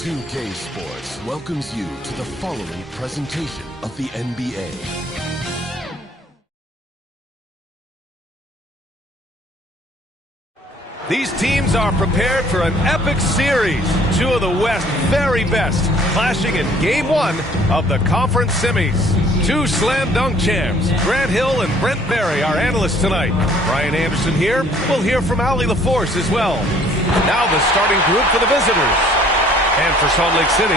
2K Sports welcomes you to the following presentation of the NBA. These teams are prepared for an epic series. Two of the West's very best clashing in Game 1 of the conference semis. Two slam dunk champs, Grant Hill and Brent Barry, our analysts tonight. Brian Anderson here. We'll hear from Allie LaForce as well. Now the starting group for the visitors. And for Salt Lake City,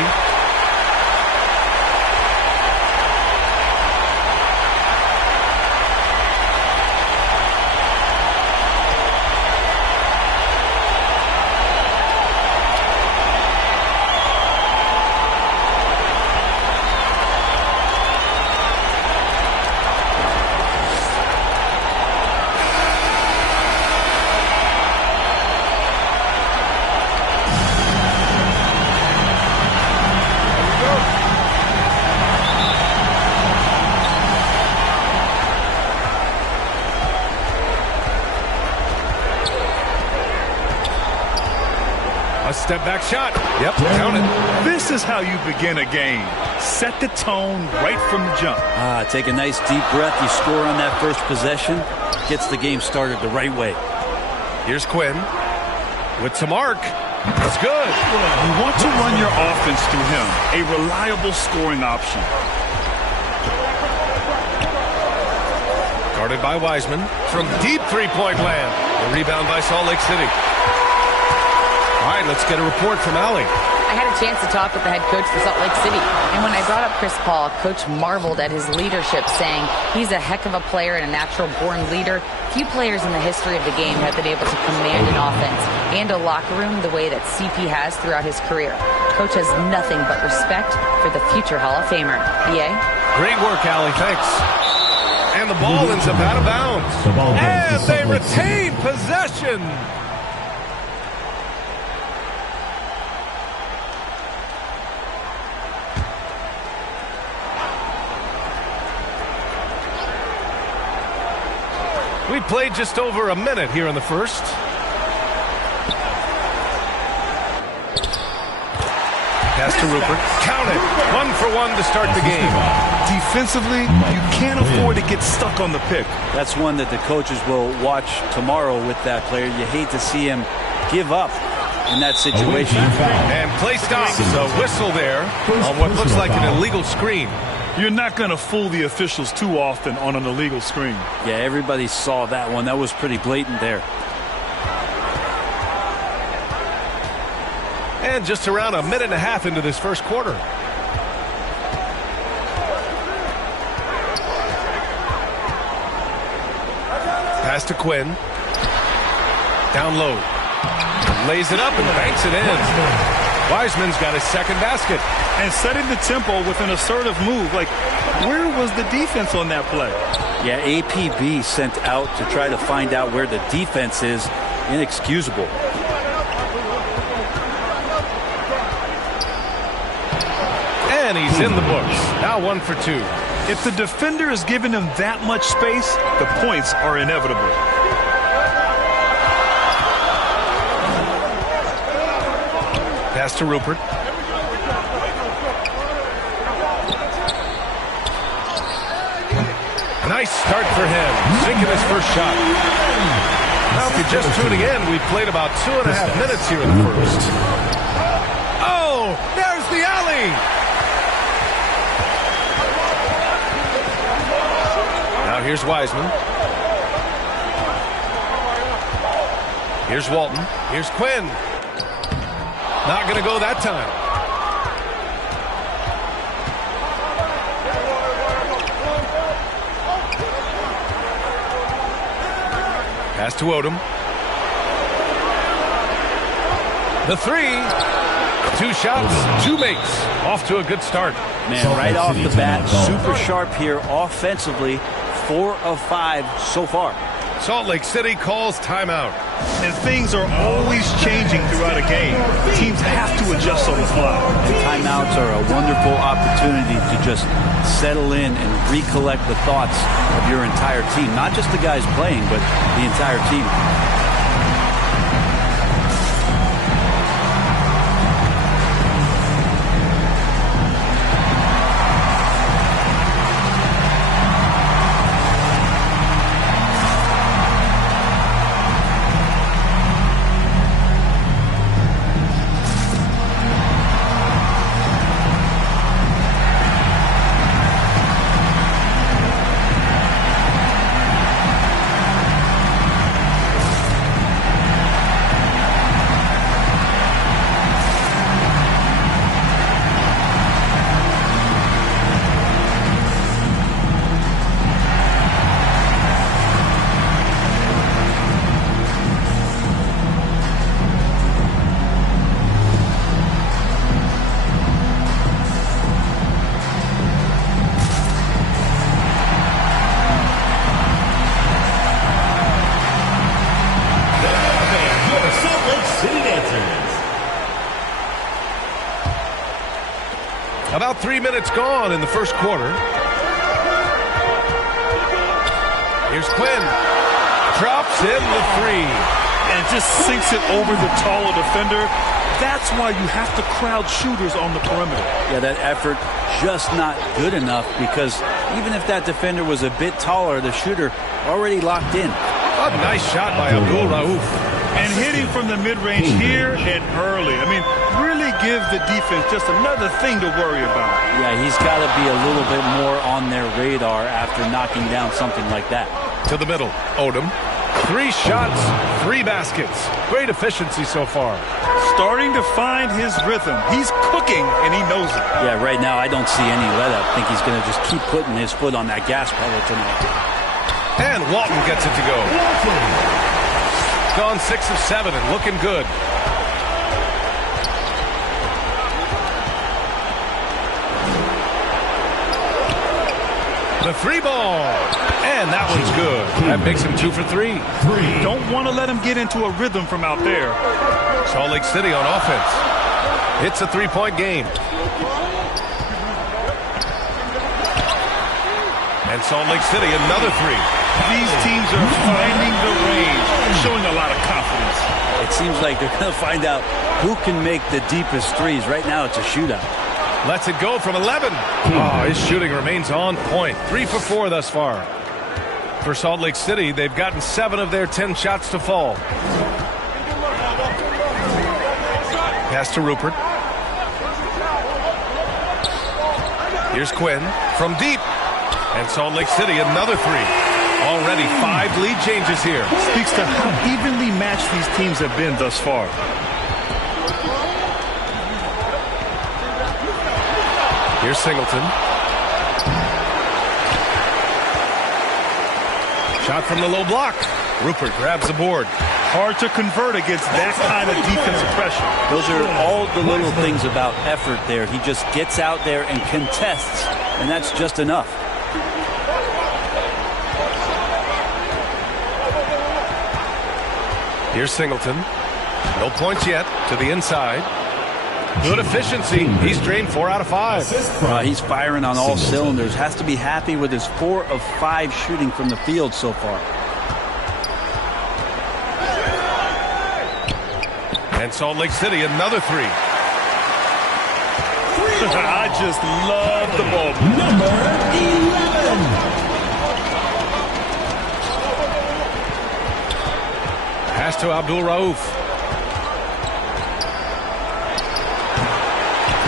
step back shot. Yep, count it. This is how you begin a game. Set the tone right from the jump. Take a nice deep breath. You score on that first possession. Gets the game started the right way. Here's Quinn with to mark. That's good. You want to run your offense through him. A reliable scoring option. Guarded by Wiseman from deep three-point land. The rebound by Salt Lake City. All right, let's get a report from Allie. I had a chance to talk with the head coach for Salt Lake City. And when I brought up Chris Paul, Coach marveled at his leadership, saying he's a heck of a player and a natural-born leader. Few players in the history of the game have been able to command an offense and a locker room the way that CP has throughout his career. Coach has nothing but respect for the future Hall of Famer. B.A.? Great work, Allie. Thanks. And the ball ends up out of bounds. And they retain possession. We played just over a minute here in the first. Pass to Rupert. Count it. 1-for-1 to start the game. Defensively, you can't afford to get stuck on the pick. That's one that the coaches will watch tomorrow with that player. You hate to see him give up in that situation. And play stops. A whistle there on what looks like an illegal screen. You're not going to fool the officials too often on an illegal screen. Yeah, everybody saw that one. That was pretty blatant there. And just around a minute and a half into this first quarter. Pass to Quinn. Down low. Lays it up and banks it in. Wiseman's got his second basket. And setting the tempo with an assertive move. Like, where was the defense on that play? Yeah, APB sent out to try to find out where the defense is. Inexcusable. And he's in the books. Now 1 for 2. If the defender is giving him that much space, the points are inevitable. Pass to Rupert. Nice start for him. Sinking his first shot. Now, if you're just tuning in, we've played about 2.5 minutes here in the first. Oh, there's the alley. Now here's Wiseman. Here's Walton. Here's Quinn. Not going to go that time. Pass to Odom. The three. 2 shots, 2 makes. Off to a good start. Man, right off the bat, super sharp here offensively. 4 of 5 so far. Salt Lake City calls timeout. And things are always changing throughout a game. Teams have to adjust on the fly. Timeouts are a wonderful opportunity to just settle in and recollect the thoughts of your entire team. Not just the guys playing, but the entire team. About 3 minutes gone in the first quarter. Here's Quinn. Drops in the three. And just sinks it over the taller defender. That's why you have to crowd shooters on the perimeter. Yeah, that effort just not good enough, because even if that defender was a bit taller, the shooter already locked in. A nice shot by Abdul Rauf. And hitting from the mid-range here and early. I mean, really give the defense just another thing to worry about. Yeah, he's got to be a little bit more on their radar after knocking down something like that. To the middle, Odom. 3 shots, 3 baskets. Great efficiency so far. Starting to find his rhythm. He's cooking, and he knows it. Yeah, right now I don't see any let up. I think he's going to just keep putting his foot on that gas pedal tonight. And Walton gets it to go. Gone 6 of 7 and looking good. The 3 ball. And that one's good. That makes him 2 for 3. Don't want to let him get into a rhythm from out there. Salt Lake City on offense. It's a 3-point game. And Salt Lake City, another 3. These teams are finding the range, showing a lot of confidence. It seems like they're going to find out who can make the deepest threes. Right now it's a shootout. Lets it go from 11. Oh, his shooting remains on point. 3 for 4 thus far. For Salt Lake City, they've gotten 7 of their 10 shots to fall. Pass to Rupert. Here's Quinn from deep. And Salt Lake City, another 3. Already 5 lead changes here. Speaks to how evenly matched these teams have been thus far. Here's Singleton. Shot from the low block. Rupert grabs the board. Hard to convert against that kind of defensive pressure. Those are all the little things about effort there. He just gets out there and contests, and that's just enough. Here's Singleton. No points yet. To the inside. Good efficiency. He's drained 4 out of 5. He's firing on all cylinders. Has to be happy with his 4 of 5 shooting from the field so far. And Salt Lake City, another 3. I just love the ball. Number 11. Pass to Abdul Rauf.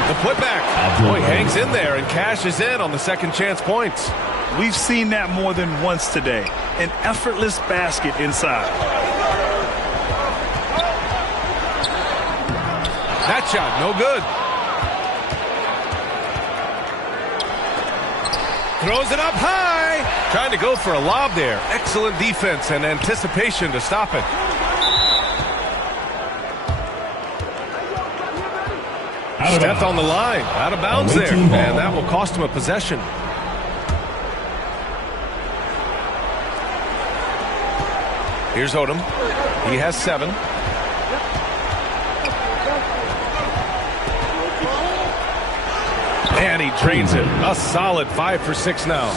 The putback. Boy, hangs in there and cashes in on the second chance points. We've seen that more than once today. An effortless basket inside. That shot, no good. Throws it up high. Trying to go for a lob there. Excellent defense and anticipation to stop it. Stepped on the line. Out of bounds there. And that will cost him a possession. Here's Odom. He has 7. And he drains it. A solid 5 for 6 now.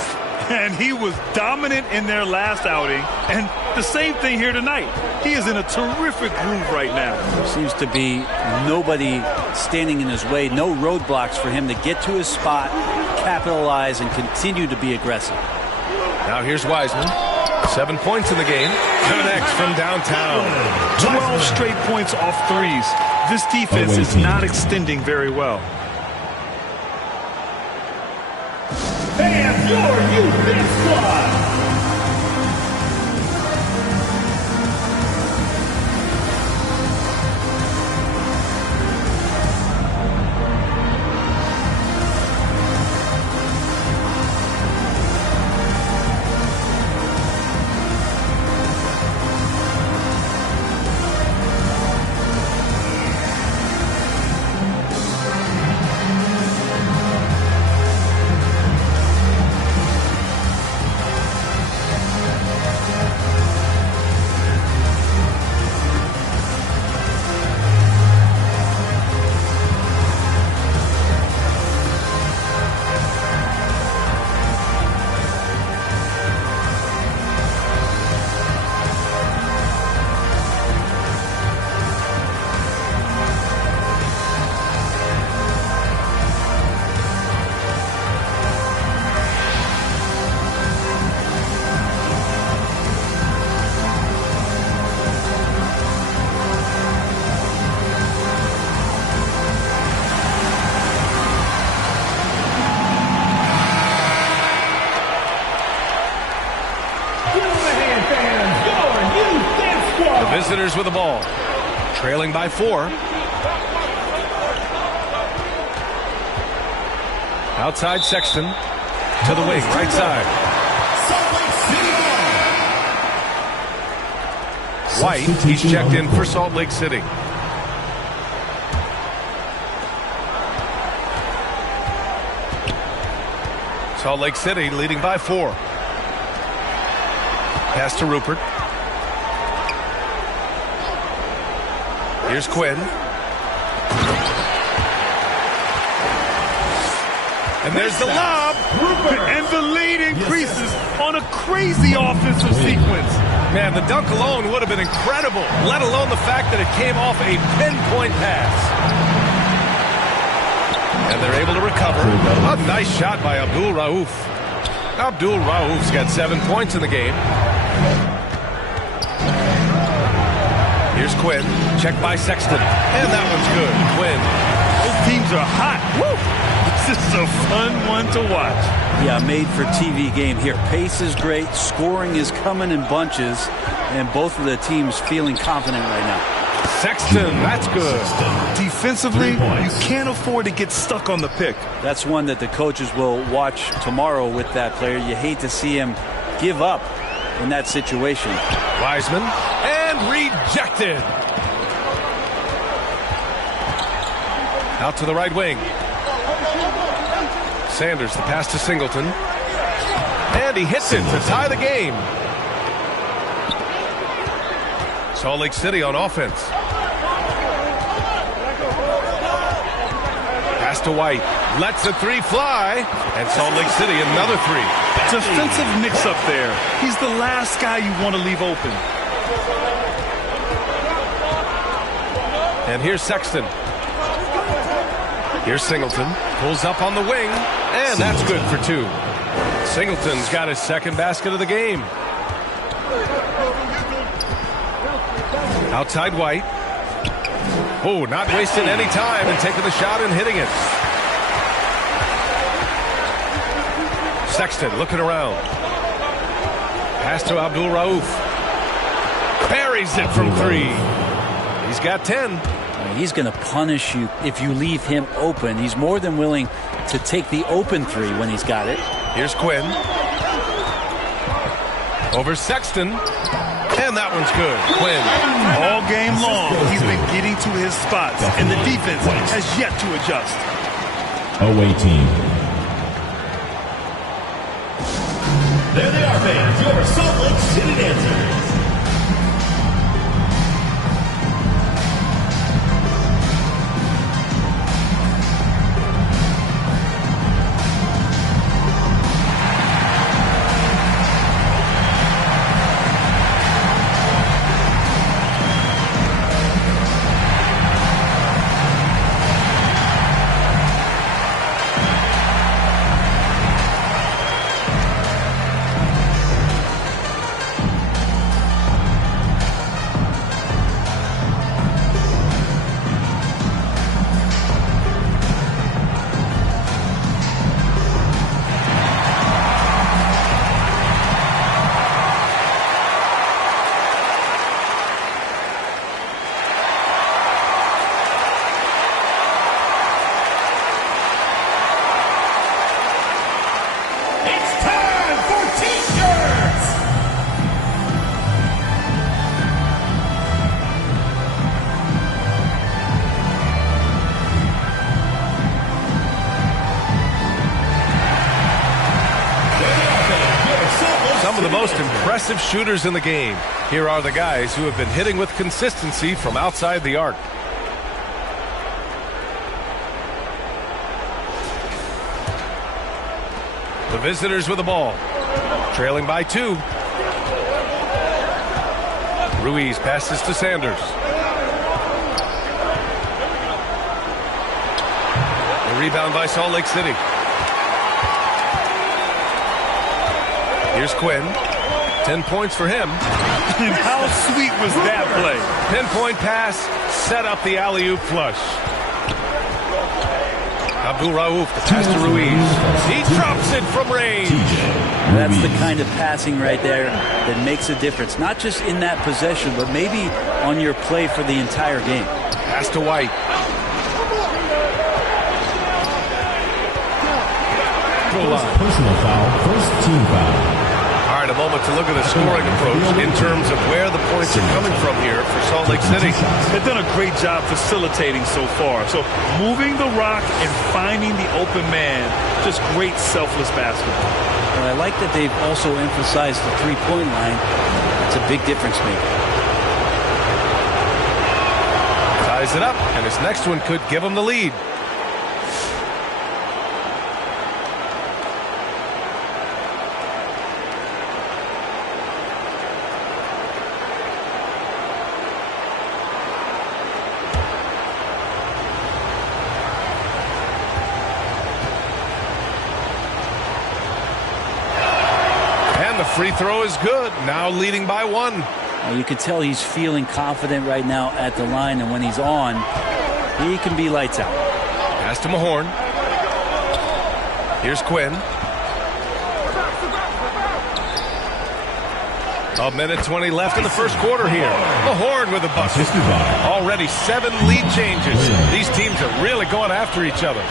And he was dominant in their last outing. And the same thing here tonight. He is in a terrific groove right now. There seems to be nobody standing in his way. No roadblocks for him to get to his spot, capitalize, and continue to be aggressive. Now here's Wiseman. 7 points in the game. Connects from downtown. 12 straight points off threes. This defense is not extending very well. And your youth squad. visitors with the ball. Trailing by 4. Outside Sexton. To the wing, right side. White, he's checked in for Salt Lake City. Salt Lake City leading by 4. Pass to Rupert. Here's Quinn. And there's the lob. And the lead increases on a crazy offensive sequence. Man, the dunk alone would have been incredible, let alone the fact that it came off a pinpoint pass. And they're able to recover. A nice shot by Abdul Rauf. Abdul Rauf's got 7 points in the game. Here's Quinn. Checked by Sexton. And that one's good. Quinn. Both teams are hot. Woo! This is a fun one to watch. Yeah, made for TV game here. Pace is great. Scoring is coming in bunches. And both of the teams feeling confident right now. Sexton, that's good. Defensively, you can't afford to get stuck on the pick. That's one that the coaches will watch tomorrow with that player. You hate to see him give up in that situation. Wiseman, and rejected. Out to the right wing. Sanders, the pass to Singleton. And he hits it to tie the game. Salt Lake City on offense. Pass to White. Lets the 3 fly. And Salt Lake City another 3. Defensive mix-up there. He's the last guy you want to leave open. And here's Sexton. Here's Singleton. Pulls up on the wing. And that's good for 2. Singleton's got his second basket of the game. Outside White. Oh, not wasting any time and taking the shot and hitting it. Sexton looking around. Pass to Abdul Rauf. Buries it from 3. He's got 10. He's going to punish you if you leave him open. He's more than willing to take the open 3 when he's got it. Here's Quinn. Over Sexton. And that one's good. Quinn. All game long, he's been getting to his spots, and the defense has yet to adjust. Away team. There they are, fans. Your Salt Lake City Dancers. Impressive shooters in the game. Here are the guys who have been hitting with consistency from outside the arc. The visitors with the ball. Trailing by 2. Ruiz passes to Sanders. The rebound by Salt Lake City. Here's Quinn. 10 points for him. And how sweet was that play? Pinpoint pass, set up the alley-oop flush. Abdul Rauf, the pass to Ruiz. He drops it from range. That's the kind of passing right there that makes a difference. Not just in that possession, but maybe on your play for the entire game. Pass to White. Personal foul, first team foul. All right, a moment to look at the scoring approach in terms of where the points are coming from here for Salt Lake City. They've done a great job facilitating so far. So moving the rock and finding the open man, just great selfless basketball. But I like that they've also emphasized the three-point line. It's a big difference maker. Ties it up, and his next one could give him the lead. Free throw is good. Now leading by 1. You can tell he's feeling confident right now at the line, and when he's on, he can be lights out. Pass to Mahorn. Here's Quinn. A minute 20 left in the first quarter here. Mahorn with a bucket. Already 7 lead changes. These teams are really going after each other.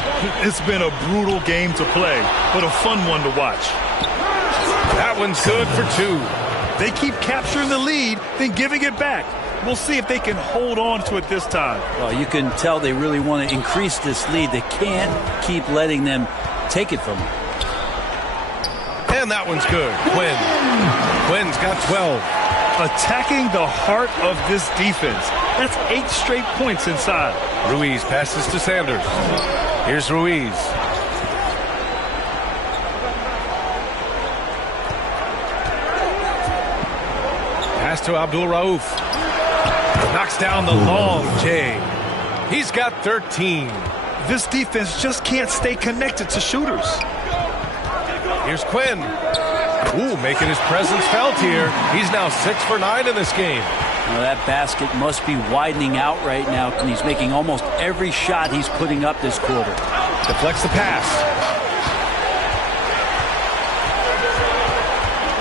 It's been a brutal game to play, but a fun one to watch. That one's good for 2. They keep capturing the lead, then giving it back. We'll see if they can hold on to it this time. Well, you can tell they really want to increase this lead. They can't keep letting them take it from them. And that one's good. Quinn's got 12. Attacking the heart of this defense. That's 8 straight points inside. Ruiz passes to Sanders. Here's Ruiz. Pass to Abdul-Rauf. Knocks down the long J. He's got 13. This defense just can't stay connected to shooters. Here's Quinn. Ooh, making his presence felt here. He's now 6 for 9 in this game. Now that basket must be widening out right now, and he's making almost every shot he's putting up this quarter. Deflects the pass.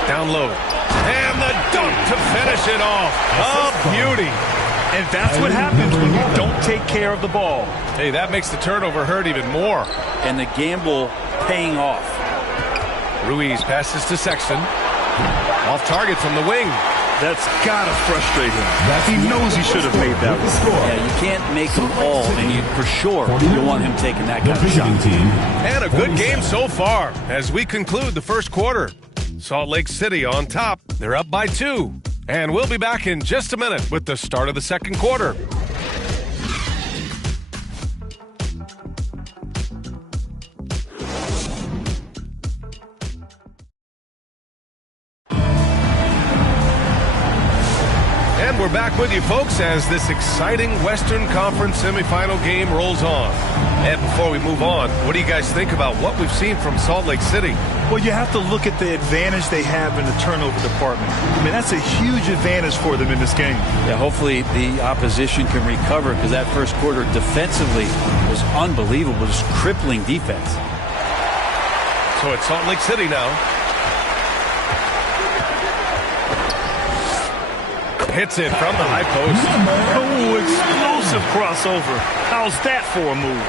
Down low. And the dunk to finish it off. A beauty. And that's what happens when you don't take care of the ball. Hey, that makes the turnover hurt even more. And the gamble paying off. Ruiz passes to Sexton. Off target from the wing. That's got to frustrate him. He knows he should have made that one. Yeah, you can't make them all, and you for sure don't want him taking that kind of shot. And a good game so far as we conclude the first quarter. Salt Lake City on top. They're up by 2. And we'll be back in just a minute with the start of the second quarter. And we're back with you, folks, as this exciting Western Conference semifinal game rolls on. And before we move on, what do you guys think about what we've seen from Salt Lake City? Well, you have to look at the advantage they have in the turnover department. I mean, that's a huge advantage for them in this game. Yeah, hopefully the opposition can recover, because that first quarter defensively was unbelievable, just crippling defense. So it's Salt Lake City now. Hits it from the high post. Oh, explosive crossover. How's that for a move?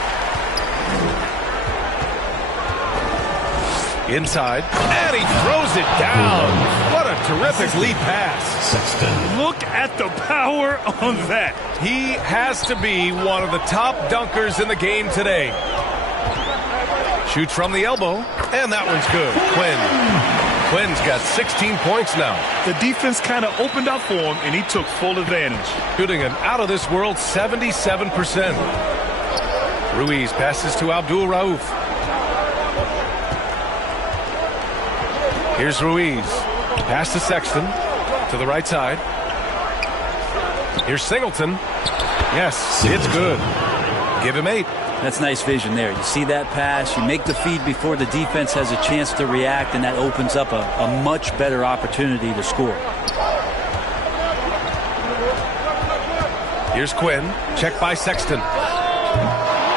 Inside, and he throws it down. What a terrific lead pass. Sexton. Look at the power on that. He has to be one of the top dunkers in the game today. Shoots from the elbow, and that one's good. Quinn's got 16 points now. The defense kind of opened up for him, and he took full advantage. Shooting an out-of-this-world 77%. Ruiz passes to Abdul-Rauf. Here's Ruiz. Pass to Sexton. To the right side. Here's Singleton. Yes, it's good. Give him 8. That's nice vision there. You see that pass, you make the feed before the defense has a chance to react, and that opens up a much better opportunity to score. Here's Quinn. Checked by Sexton.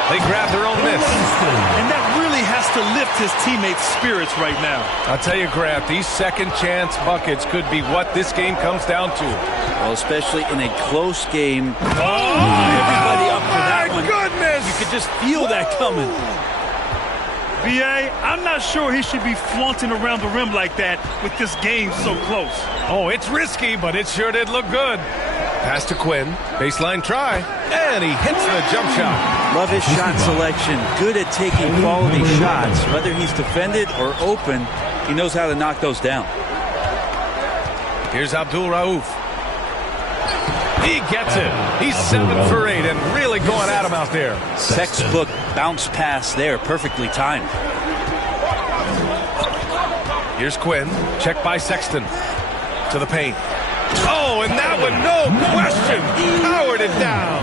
They grab their own miss. And that really really has to lift his teammates' spirits right now. I'll tell you, Grant, these second chance buckets could be what this game comes down to. Well, especially in a close game. Everybody up for that one. Goodness! You could just feel that coming. B.A., I'm not sure he should be flaunting around the rim like that with this game so close. Oh, it's risky, but it sure did look good. Pass to Quinn. Baseline try. And he hits the jump shot. Love his shot selection. Good at taking quality shots. Whether he's defended or open, he knows how to knock those down. Here's Abdul Rauf. He gets it. He's 7 for 8 and really going at him out there. Textbook bounce pass there. Perfectly timed. Here's Quinn. Check by Sexton. To the paint. Oh, and that one, no question, powered it down.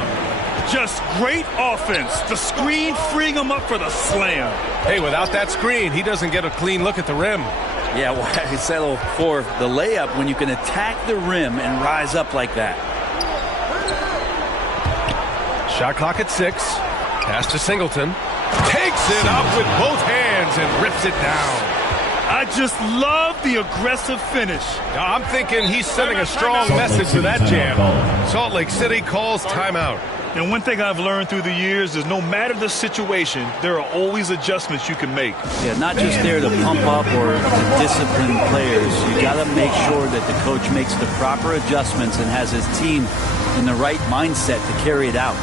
Just great offense. The screen freeing him up for the slam. Hey, without that screen, he doesn't get a clean look at the rim. Yeah, why settle for the layup when you can attack the rim and rise up like that? Shot clock at 6. Pass to Singleton. Takes it up with both hands and rips it down. I just love the aggressive finish. I'm thinking he's sending a strong message with that jam. Salt Lake City calls timeout. And one thing I've learned through the years is no matter the situation, there are always adjustments you can make. Yeah, not just there to pump up or to discipline players. You got to make sure that the coach makes the proper adjustments and has his team in the right mindset to carry it out.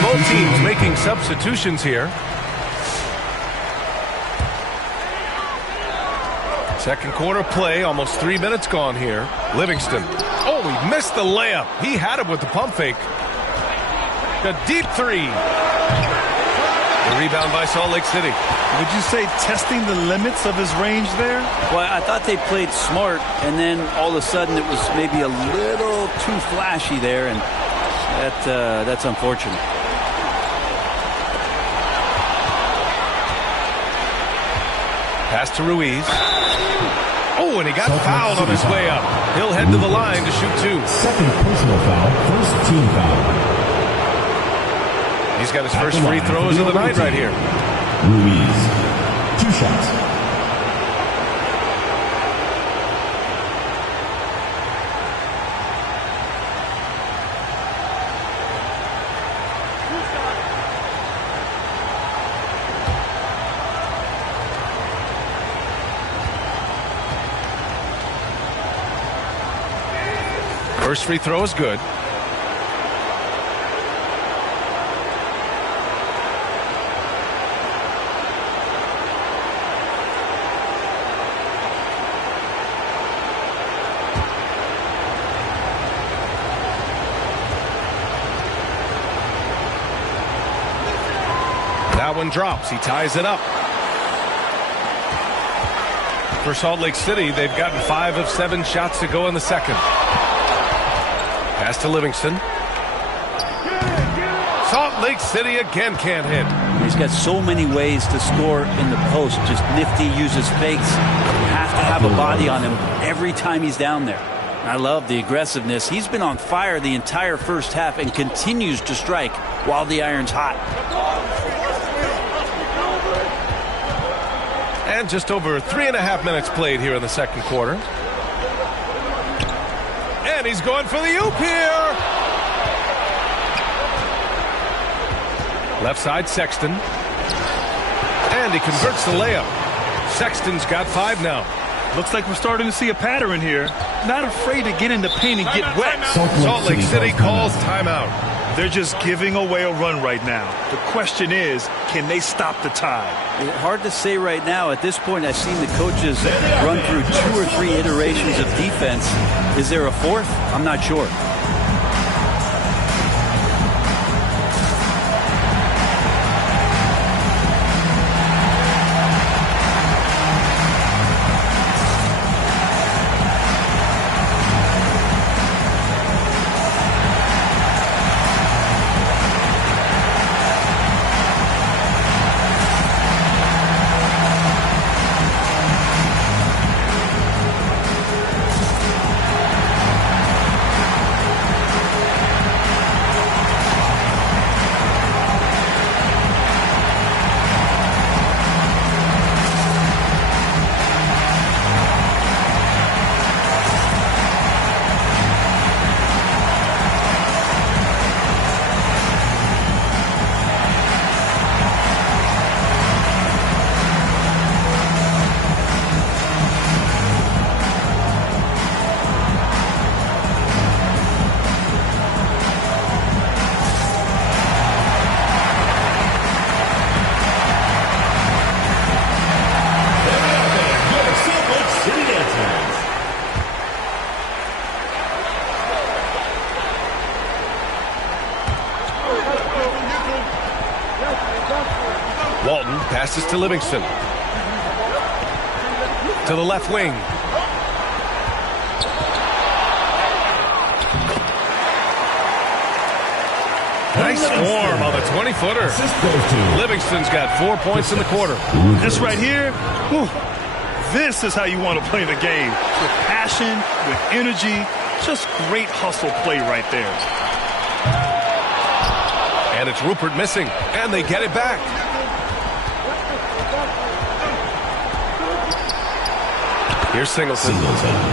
Both teams making substitutions here. Second quarter play, almost 3 minutes gone here. Livingston. Oh, he missed the layup. He had it with the pump fake. A deep three. The rebound by Salt Lake City. Would you say testing the limits of his range there? Well, I thought they played smart, and then all of a sudden it was maybe a little too flashy there, and that's unfortunate. Pass to Ruiz. Oh, and he got fouled on his way up. He'll head to the line to shoot 2. Second personal foul, first team foul. He's got his first free throws of the night right here. Ruiz, 2 shots. First free throw is good. That one drops. He ties it up. For Salt Lake City, they've gotten 5 of 7 shots to go in the second. Pass to Livingston. Salt Lake City again can't hit. He's got so many ways to score in the post. Just nifty, uses fakes. You have to have a body on him every time he's down there. I love the aggressiveness. He's been on fire the entire first half and continues to strike while the iron's hot. And just over 3.5 minutes played here in the second quarter. And he's going for the oop here. Left side, Sexton. And he converts the layup. Sexton's got 5 now. Looks like we're starting to see a pattern here. Not afraid to get in the paint and get wet. Salt Lake City calls timeout. They're just giving away a run right now. The question is, can they stop the tide? Hard to say right now. At this point, I've seen the coaches run through 2 or 3 iterations of defense. Is there a 4th? I'm not sure. Walton passes to Livingston. To the left wing. Nice form on the 20-footer. Livingston's got 4 points in the quarter. This right here, whew, this is how you want to play the game. With passion, with energy, just great hustle play right there. And it's Rupert missing, and they get it back. Here's Singleton.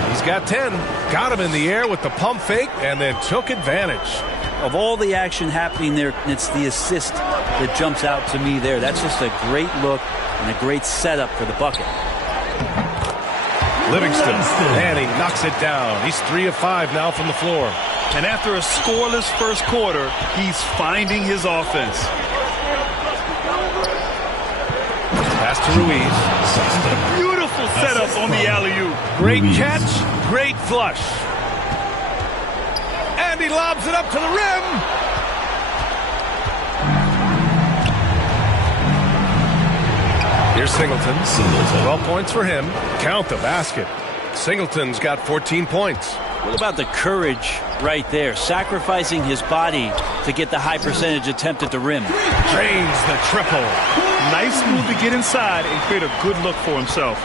He's got 10. Got him in the air with the pump fake, and then took advantage. Of all the action happening there, it's the assist that jumps out to me there. That's just a great look and a great setup for the bucket. Livingston, and he knocks it down. He's 3 of 5 now from the floor. And after a scoreless first quarter, he's finding his offense. Pass to Ruiz. Beautiful setup on the alley-oop. Great catch, great flush. And he lobs it up to the rim. Here's Singleton. 12 points for him. Count the basket. Singleton's got 14 points. What about the courage right there? Sacrificing his body to get the high percentage attempt at the rim. Drains the triple. Nice move to get inside and create a good look for himself.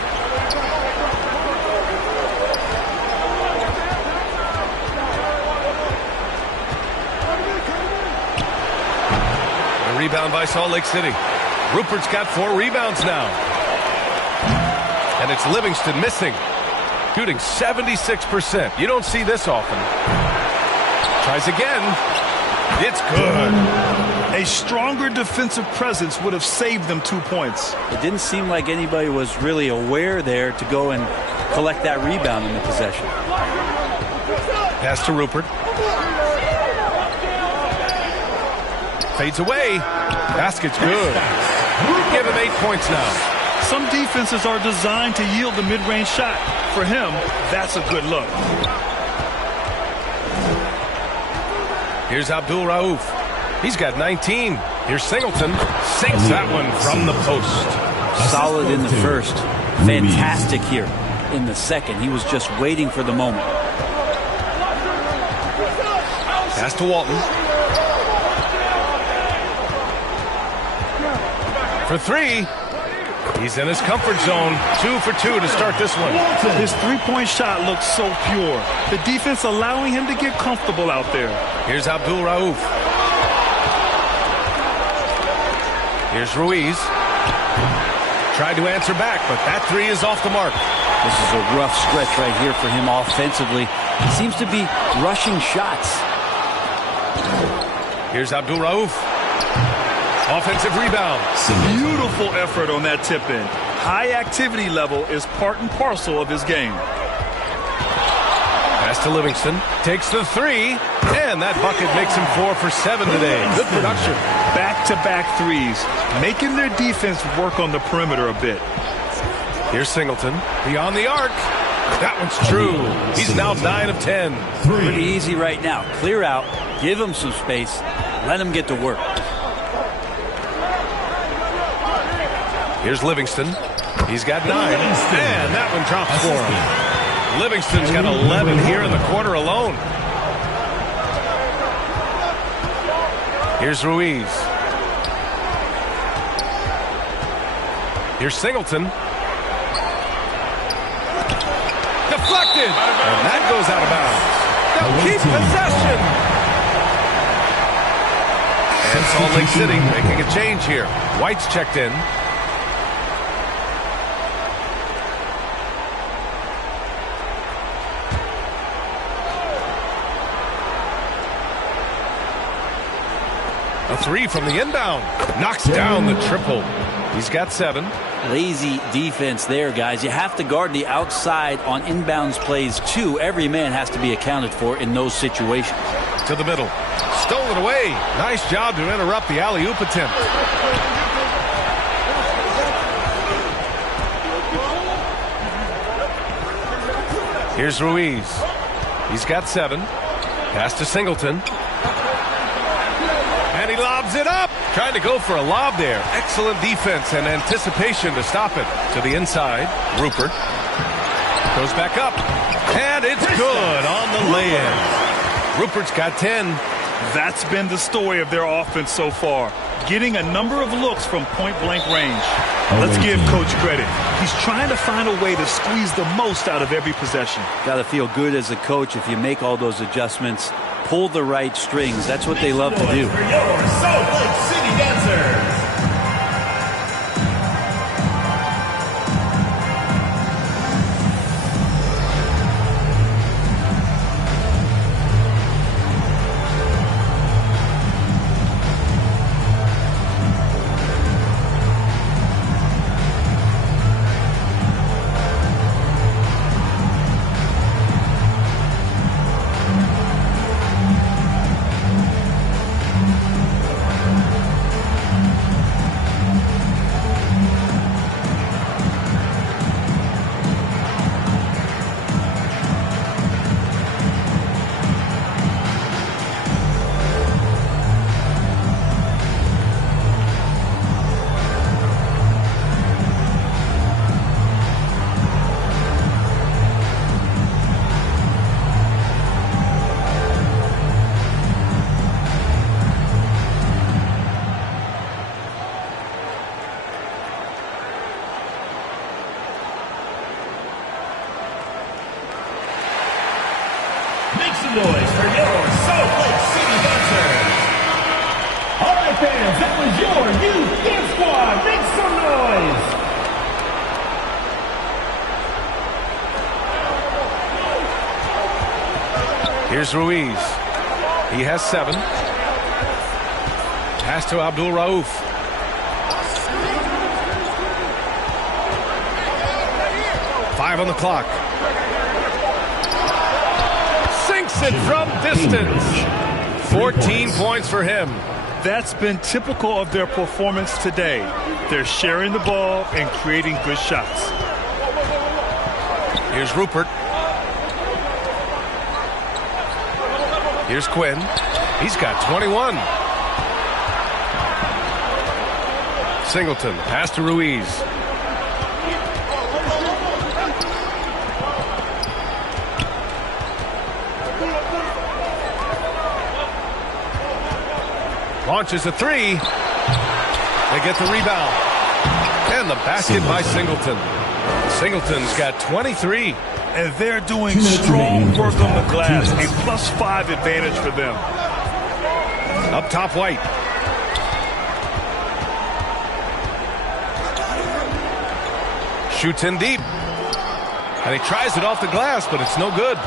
The rebound by Salt Lake City. Rupert's got 4 rebounds now. And it's Livingston missing. Shooting 76%. You don't see this often. Tries again. It's good. A stronger defensive presence would have saved them 2 points. It didn't seem like anybody was really aware there to go and collect that rebound in the possession. Pass to Rupert. Fades away. Basket's good. Give him 8 points now. Some defenses are designed to yield the mid-range shot. For him, that's a good look. Here's Abdul Rauf. He's got 19. Here's Singleton. Sinks that one from the post. Solid in the first. Fantastic here in the second. He was just waiting for the moment. Pass to Walton. For 3. He's in his comfort zone. 2 for 2 to start this one. His three-point shot looks so pure. The defense allowing him to get comfortable out there. Here's Abdul Rauf. Here's Ruiz. Tried to answer back, but that 3 is off the mark. This is a rough stretch right here for him offensively. He seems to be rushing shots. Here's Abdul Rauf. Offensive rebound. Beautiful effort on that tip-in. High activity level is part and parcel of his game. Pass to Livingston. Takes the three. And that bucket makes him 4 for 7 today. Good production. Back-to-back threes, making their defense work on the perimeter a bit. Here's Singleton. Beyond the arc. That one's true. He's now 9 of 10. Pretty easy right now. Clear out. Give him some space. Let him get to work. Here's Livingston. He's got 9. And that one drops for him. Livingston's got 11 here in the quarter alone. Here's Ruiz. Here's Singleton. Deflected. And that goes out of bounds. They'll keep possession. And Salt Lake City making a change here. White's checked in. A three from the inbound. Knocks down the triple. He's got 7. Lazy defense there, guys. You have to guard the outside on inbounds plays, too. Every man has to be accounted for in those situations. To the middle. Stolen away. Nice job to interrupt the alley-oop attempt. Here's Ruiz. He's got 7. Pass to Singleton. And he lobs it up. Trying to go for a lob there. Excellent defense and anticipation to stop it. To the inside. Rupert. Goes back up. And it's good on the lay-in. Rupert's got 10. That's been the story of their offense so far. Getting a number of looks from point-blank range. Let's give Coach credit. He's trying to find a way to squeeze the most out of every possession. Got to feel good as a coach if you make all those adjustments. Pull the right strings. That's what they love to do. For your Salt Lake City Dancers. Make some noise for your Salt Lake City Dancers. All right, fans, that was your youth dance squad. Make some noise. Here's Ruiz. He has 7. Pass to Abdul Rauf. Five on the clock. Sinks it from distance. 14 points for him. That's been typical of their performance today. They're sharing the ball and creating good shots. Here's Rupert. Here's Quinn. He's got 21. Singleton. Pass to Ruiz. Launches a 3. They get the rebound. And the basket by Singleton. Singleton's got 23. And they're doing strong work on the glass. A +5 advantage for them. Up top, White. Shoots in deep. And he tries it off the glass, but it's no good.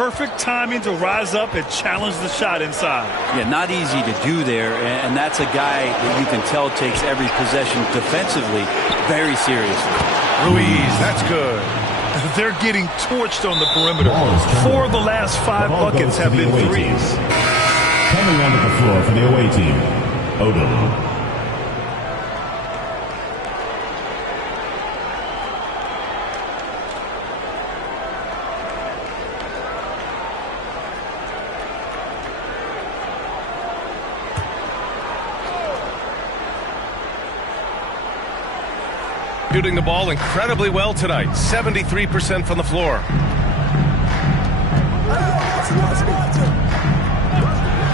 Perfect timing to rise up and challenge the shot inside. Yeah, not easy to do there, and that's a guy that you can tell takes every possession defensively very seriously. Ruiz, that's good. They're getting torched on the perimeter. 4 of the last 5 buckets have been threes. Coming onto the floor for the away team, Odom. Shooting the ball incredibly well tonight. 73% from the floor.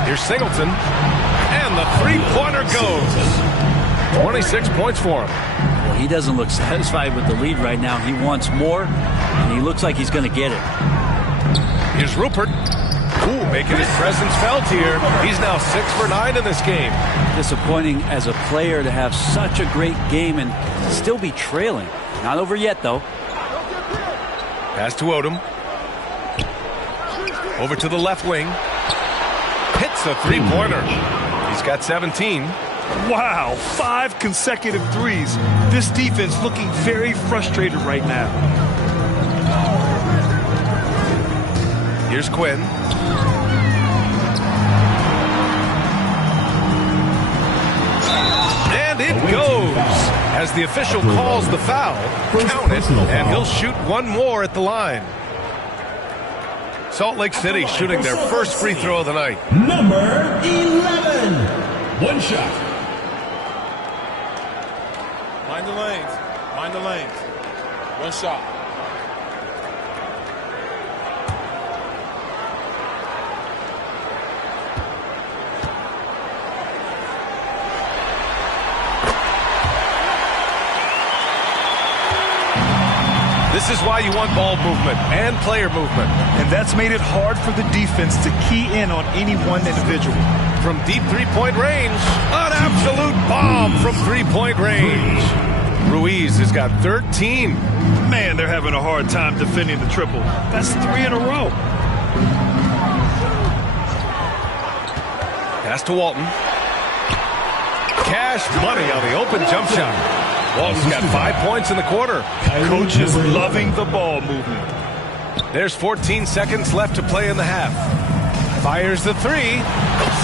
Here's Singleton. And the three-pointer goes. 26 points for him. Well, he doesn't look satisfied with the lead right now. He wants more, and he looks like he's going to get it. Here's Rupert. Ooh, making his presence felt here. He's now 6 for 9 in this game. Disappointing as a player to have such a great game and still be trailing. Not over yet, though. Pass to Odom. Over to the left wing. Hits a three-pointer. He's got 17. Wow, 5 consecutive threes. This defense looking very frustrated right now. Here's Quinn. And it goes. As the official calls the foul, count it, and he'll shoot one more at the line. Salt Lake City shooting their first free throw of the night. Number 11. One shot. Mind the lanes. Mind the lanes. One shot. This is why you want ball movement and player movement. And that's made it hard for the defense to key in on any one individual. From deep three-point range, an absolute bomb from three-point range. Ruiz has got 13. Man, they're having a hard time defending the triple. That's 3 in a row. Pass to Walton. Cash money on the open jump shot. Walton's got 5 points in the quarter. Coach is loving the ball movement. There's 14 seconds left to play in the half. Fires the three.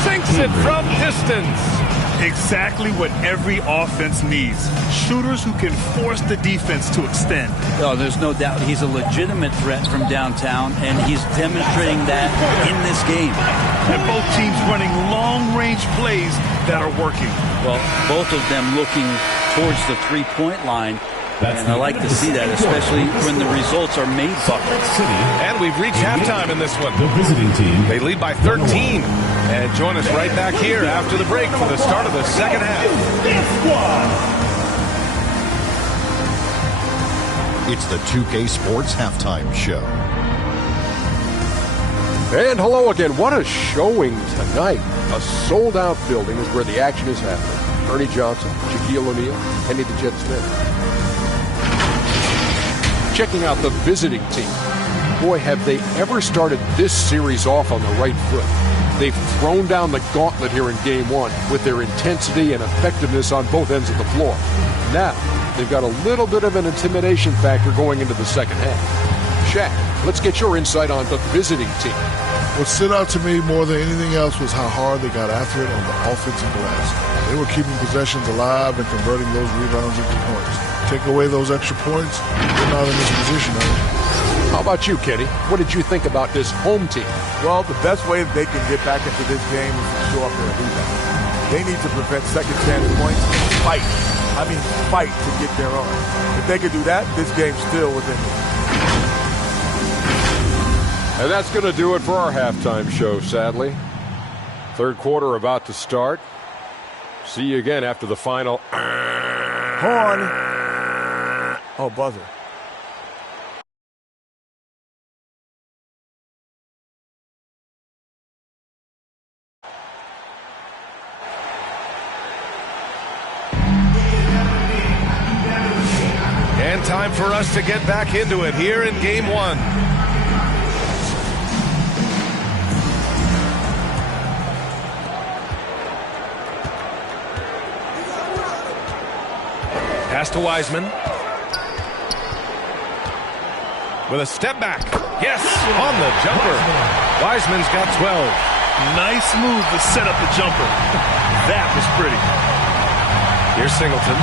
Sinks it from distance. Exactly what every offense needs. Shooters who can force the defense to extend. Oh, there's no doubt he's a legitimate threat from downtown, and he's demonstrating that in this game. And both teams running long-range plays that are working. Well, both of them looking towards the three-point line, and I like to see that, especially when the results are made buckets. And we've reached halftime in this one. The visiting team. They lead by 13. And join us right back here after the break for the start of the second half. It's the 2K Sports Halftime Show. And hello again. What a showing tonight. A sold-out building is where the action is happening. Ernie Johnson, Shaquille O'Neal, Kenny the Jet Smith. Checking out the visiting team. Boy, have they ever started this series off on the right foot. They've thrown down the gauntlet here in Game 1 with their intensity and effectiveness on both ends of the floor. Now, they've got a little bit of an intimidation factor going into the second half. Shaq, let's get your insight on the visiting team. What stood out to me more than anything else was how hard they got after it on the offensive glass. They were keeping possessions alive and converting those rebounds into points. Take away those extra points, they're not in this position, How about you, Kenny? What did you think about this home team? Well, the best way that they can get back into this game is to show up their rebound. They need to prevent second chance points and fight. I mean, fight to get their own. If they could do that, this game's still within them. And that's going to do it for our halftime show, sadly. Third quarter about to start. See you again after the final. Horn. Oh, buzzer. And time for us to get back into it here in Game 1. Pass to Wiseman. With a step back. Yes, on the jumper. Wiseman's got 12. Nice move to set up the jumper. That was pretty. Here's Singleton.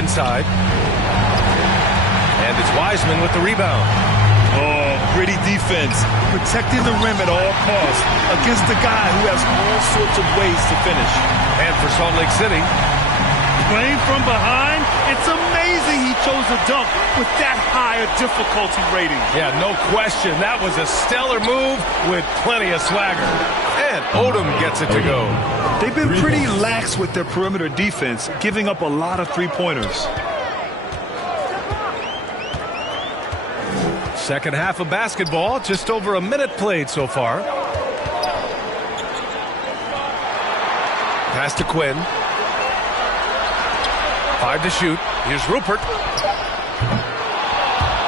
Inside. And it's Wiseman with the rebound. Oh, gritty defense. Protecting the rim at all costs against a guy who has all sorts of ways to finish. And for Salt Lake City, playing from behind, it's amazing he chose a dunk with that high a difficulty rating. Yeah, no question. That was a stellar move with plenty of swagger. And Odom gets it to go. They've been pretty lax with their perimeter defense, giving up a lot of three-pointers. Second half of basketball, just over a minute played so far. Pass to Quinn. 5 to shoot. Here's Rupert.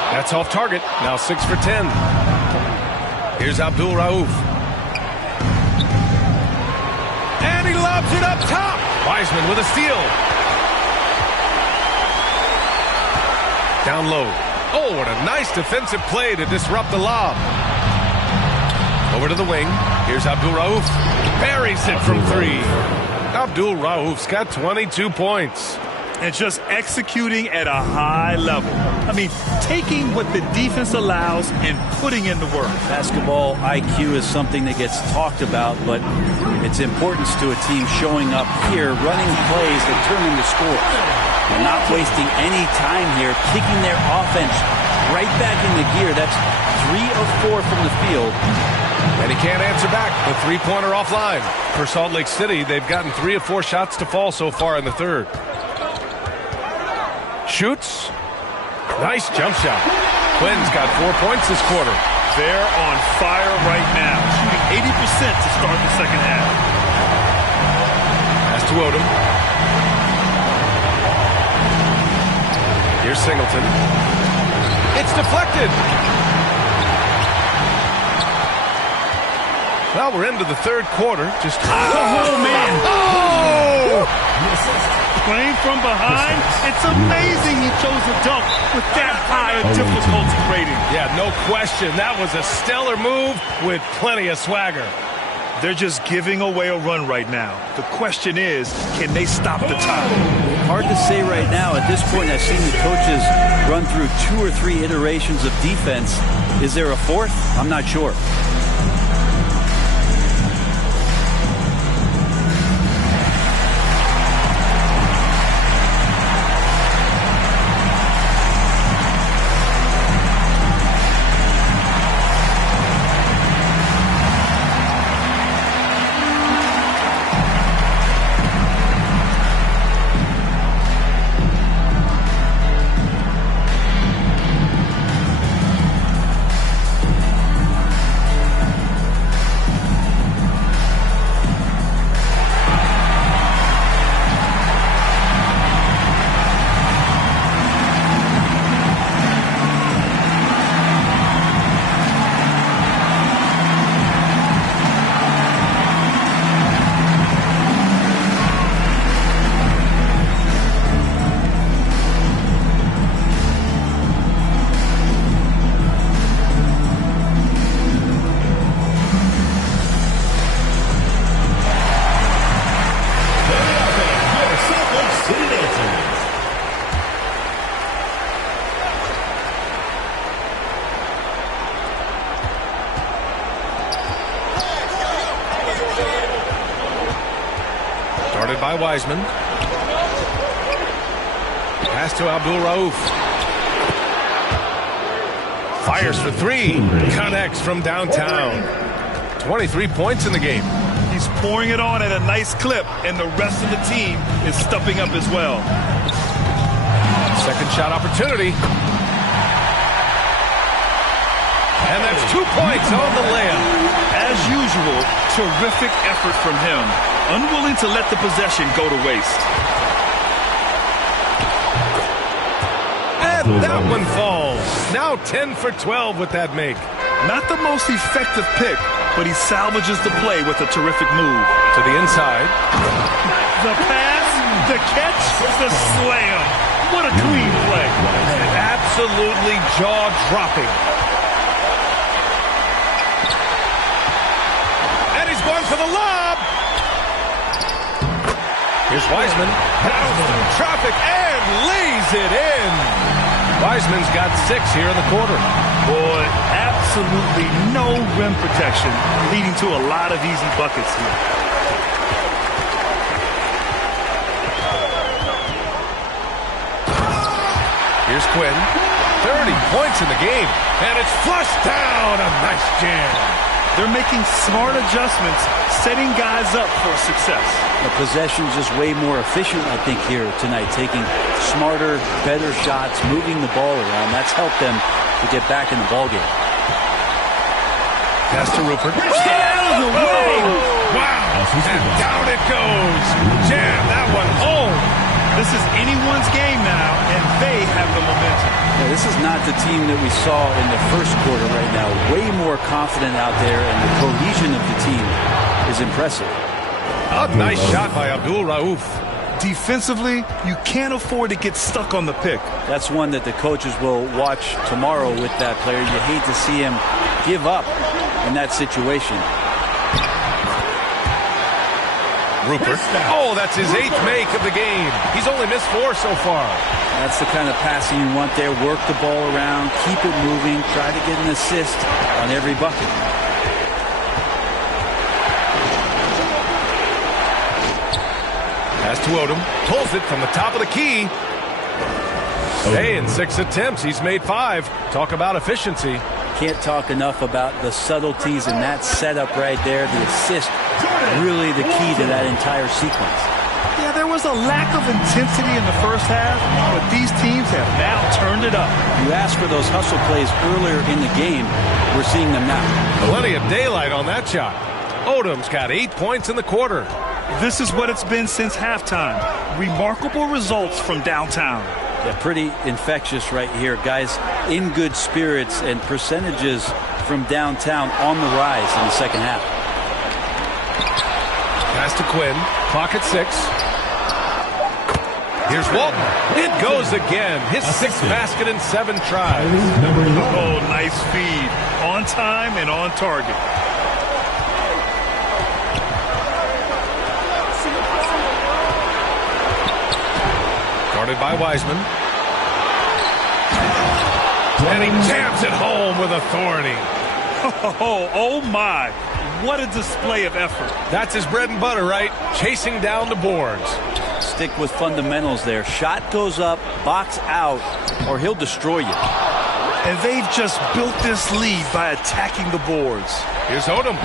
That's off target. Now 6 for 10. Here's Abdul Rauf. And he lobs it up top. Wiseman with a steal. Down low. Oh, what a nice defensive play to disrupt the lob. Over to the wing. Here's Abdul Rauf. Buries it from 3. Abdul Rauf's got 22 points. And just executing at a high level. I mean, taking what the defense allows and putting in the work. Basketball IQ is something that gets talked about, but its importance to a team showing up here, running plays that turn into scores. And not wasting any time here, kicking their offense right back into gear. That's 3 of 4 from the field. And he can't answer back. The three-pointer offline. For Salt Lake City, they've gotten 3 of 4 shots to fall so far in the third. Shoots. Nice jump shot. Quinn's got 4 points this quarter. They're on fire right now, shooting 80% to start the second half. Pass to Odom. Here's Singleton. It's deflected. Well, we're into the third quarter. Just oh man! Oh! Playing from behind, it's amazing he chose a dunk with that high a difficulty rating. Yeah, no question. That was a stellar move with plenty of swagger. They're just giving away a run right now. The question is, can they stop the tide? Hard to say right now. At this point, I've seen the coaches run through 2 or 3 iterations of defense. Is there a fourth? I'm not sure. Started by Wiseman. Pass to Abdul Rauf. Fires for 3. Connects from downtown. 23 points in the game. He's pouring it on at a nice clip, and the rest of the team is stepping up as well. Second shot opportunity. And that's 2 points on the layup. As usual, terrific effort from him. Unwilling to let the possession go to waste. And that one falls. Now 10 for 12 with that make. Not the most effective pick, but he salvages the play with a terrific move. To the inside. The pass, the catch, the slam. What a clean play. Absolutely jaw-dropping. And he's going for the lob. Here's Wiseman. Down through traffic and lays it in. Wiseman's got 6 here in the quarter. Boy, absolutely no rim protection, leading to a lot of easy buckets here. Here's Quinn. 30 points in the game. And it's flushed down. A nice jam. They're making smart adjustments, setting guys up for success. The possession's just way more efficient, I think, here tonight. Taking smarter, better shots, moving the ball around. That's helped them to get back in the ballgame. Pass to Rupert. Out of the way. Wow. And down it goes. Jam that one home. This is anyone's game now, and they have the momentum. Yeah, this is not the team that we saw in the first quarter right now. Way more confident out there, and the cohesion of the team is impressive. A nice shot by Abdul Rauf. Defensively, you can't afford to get stuck on the pick. That's one that the coaches will watch tomorrow with that player. You hate to see him give up in that situation. Rupert. Oh, that's his 8th make of the game. He's only missed 4 so far. That's the kind of passing you want there. Work the ball around, keep it moving, try to get an assist on every bucket. Pass to Odom. Pulls it from the top of the key. Hey, in 6 attempts, he's made 5. Talk about efficiency. Can't talk enough about the subtleties in that setup right there. The assist, really the key to that entire sequence. Yeah, there was a lack of intensity in the first half, but these teams have now turned it up. You asked for those hustle plays earlier in the game. We're seeing them now. Plenty of daylight on that shot. Odom's got 8 points in the quarter. This is what it's been since halftime. Remarkable results from downtown. Yeah, pretty infectious right here. Guys in good spirits, and percentages from downtown on the rise in the second half. Pass to Quinn. Clock at 6. Here's Walton. It goes again. His 6th basket in 7 tries. Oh, nice feed. On time and on target. Guarded by Wiseman. And he jams it home with authority. Oh my. What a display of effort. That's his bread and butter, right? Chasing down the boards. Stick with fundamentals there. Shot goes up, box out, or he'll destroy you. And they've just built this lead by attacking the boards. Here's Odom.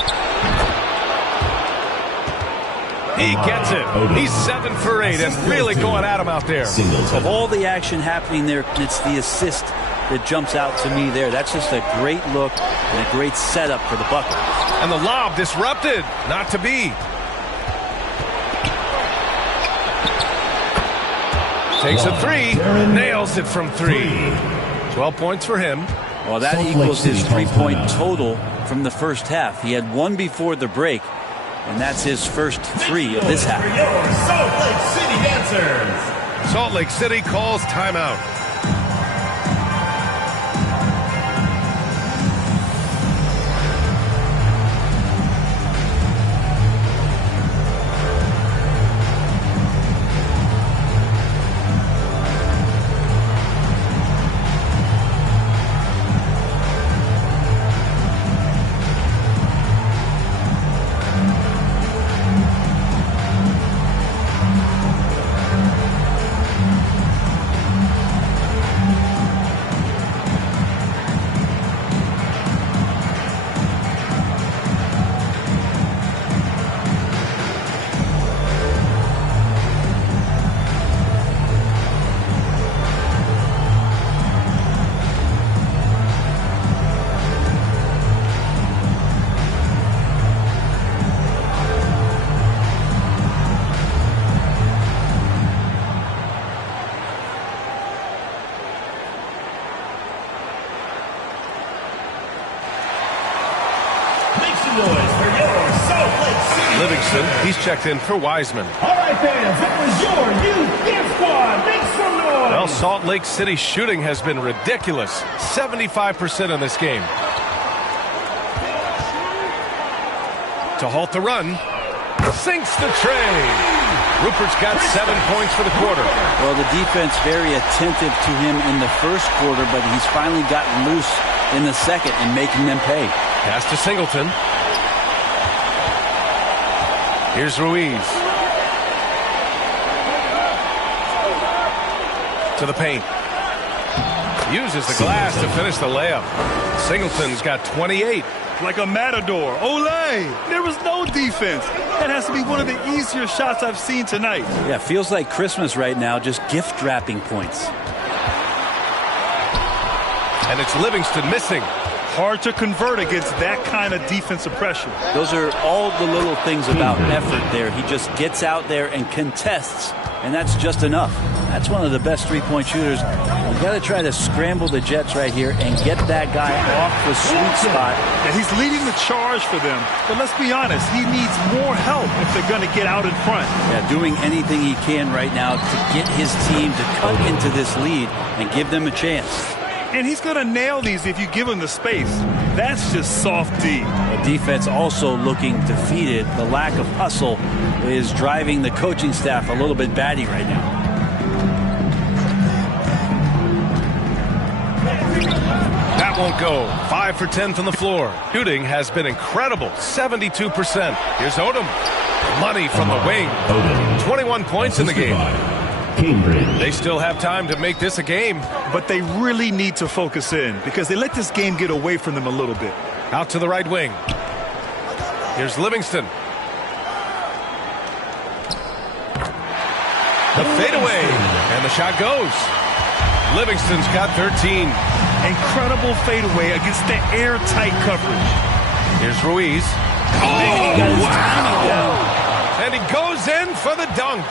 He gets it. He's 7 for 8 and really going at him out there. Of all the action happening there, it's the assist that jumps out to me there. That's just a great look and a great setup for the bucket. And the lob disrupted. Not to be. Takes a 3. Nails it from 3. 12 points for him. Well, that equals his 3-point total from the first half. He had 1 before the break. And that's his first 3 of this half. For your Salt Lake City Dancers. Salt Lake City calls timeout. some noise for your Salt Lake City. Livingston, he's checked in for Wiseman. All right, fans, that was your youth dance squad. Make some noise. Well, Salt Lake City shooting has been ridiculous. 75% in this game. To halt the run, sinks the tray. Rupert's got 7 points for the quarter. Well, the defense very attentive to him in the first quarter, but he's finally gotten loose in the second and making them pay. Pass to Singleton. Here's Ruiz. To the paint. Uses the glass to finish the layup. Singleton's got 28. Like a matador. Olay! There was no defense. That has to be one of the easier shots I've seen tonight. Yeah, feels like Christmas right now, just gift wrapping points. And it's Livingston missing. Hard to convert against that kind of defensive pressure. Those are all the little things about effort there. He just gets out there and contests, and that's just enough. That's one of the best three-point shooters. You got to try to scramble the Jets right here and get that guy off the sweet spot. And he's leading the charge for them. But let's be honest, he needs more help if they're going to get out in front. Yeah, doing anything he can right now to get his team to cut into this lead and give them a chance. And he's going to nail these if you give him the space. That's just soft D. The defense also looking defeated. The lack of hustle is driving the coaching staff a little bit batty right now. That won't go. 5 for 10 from the floor. Shooting has been incredible. 72%. Here's Odom. Money from the wing. 21 points in the game. They still have time to make this a game. But they really need to focus in because they let this game get away from them a little bit. Out to the right wing. Here's Livingston. The fadeaway. And the shot goes. Livingston's got 13. Incredible fadeaway against the airtight coverage. Here's Ruiz. Oh, wow. And he goes in for the dunk.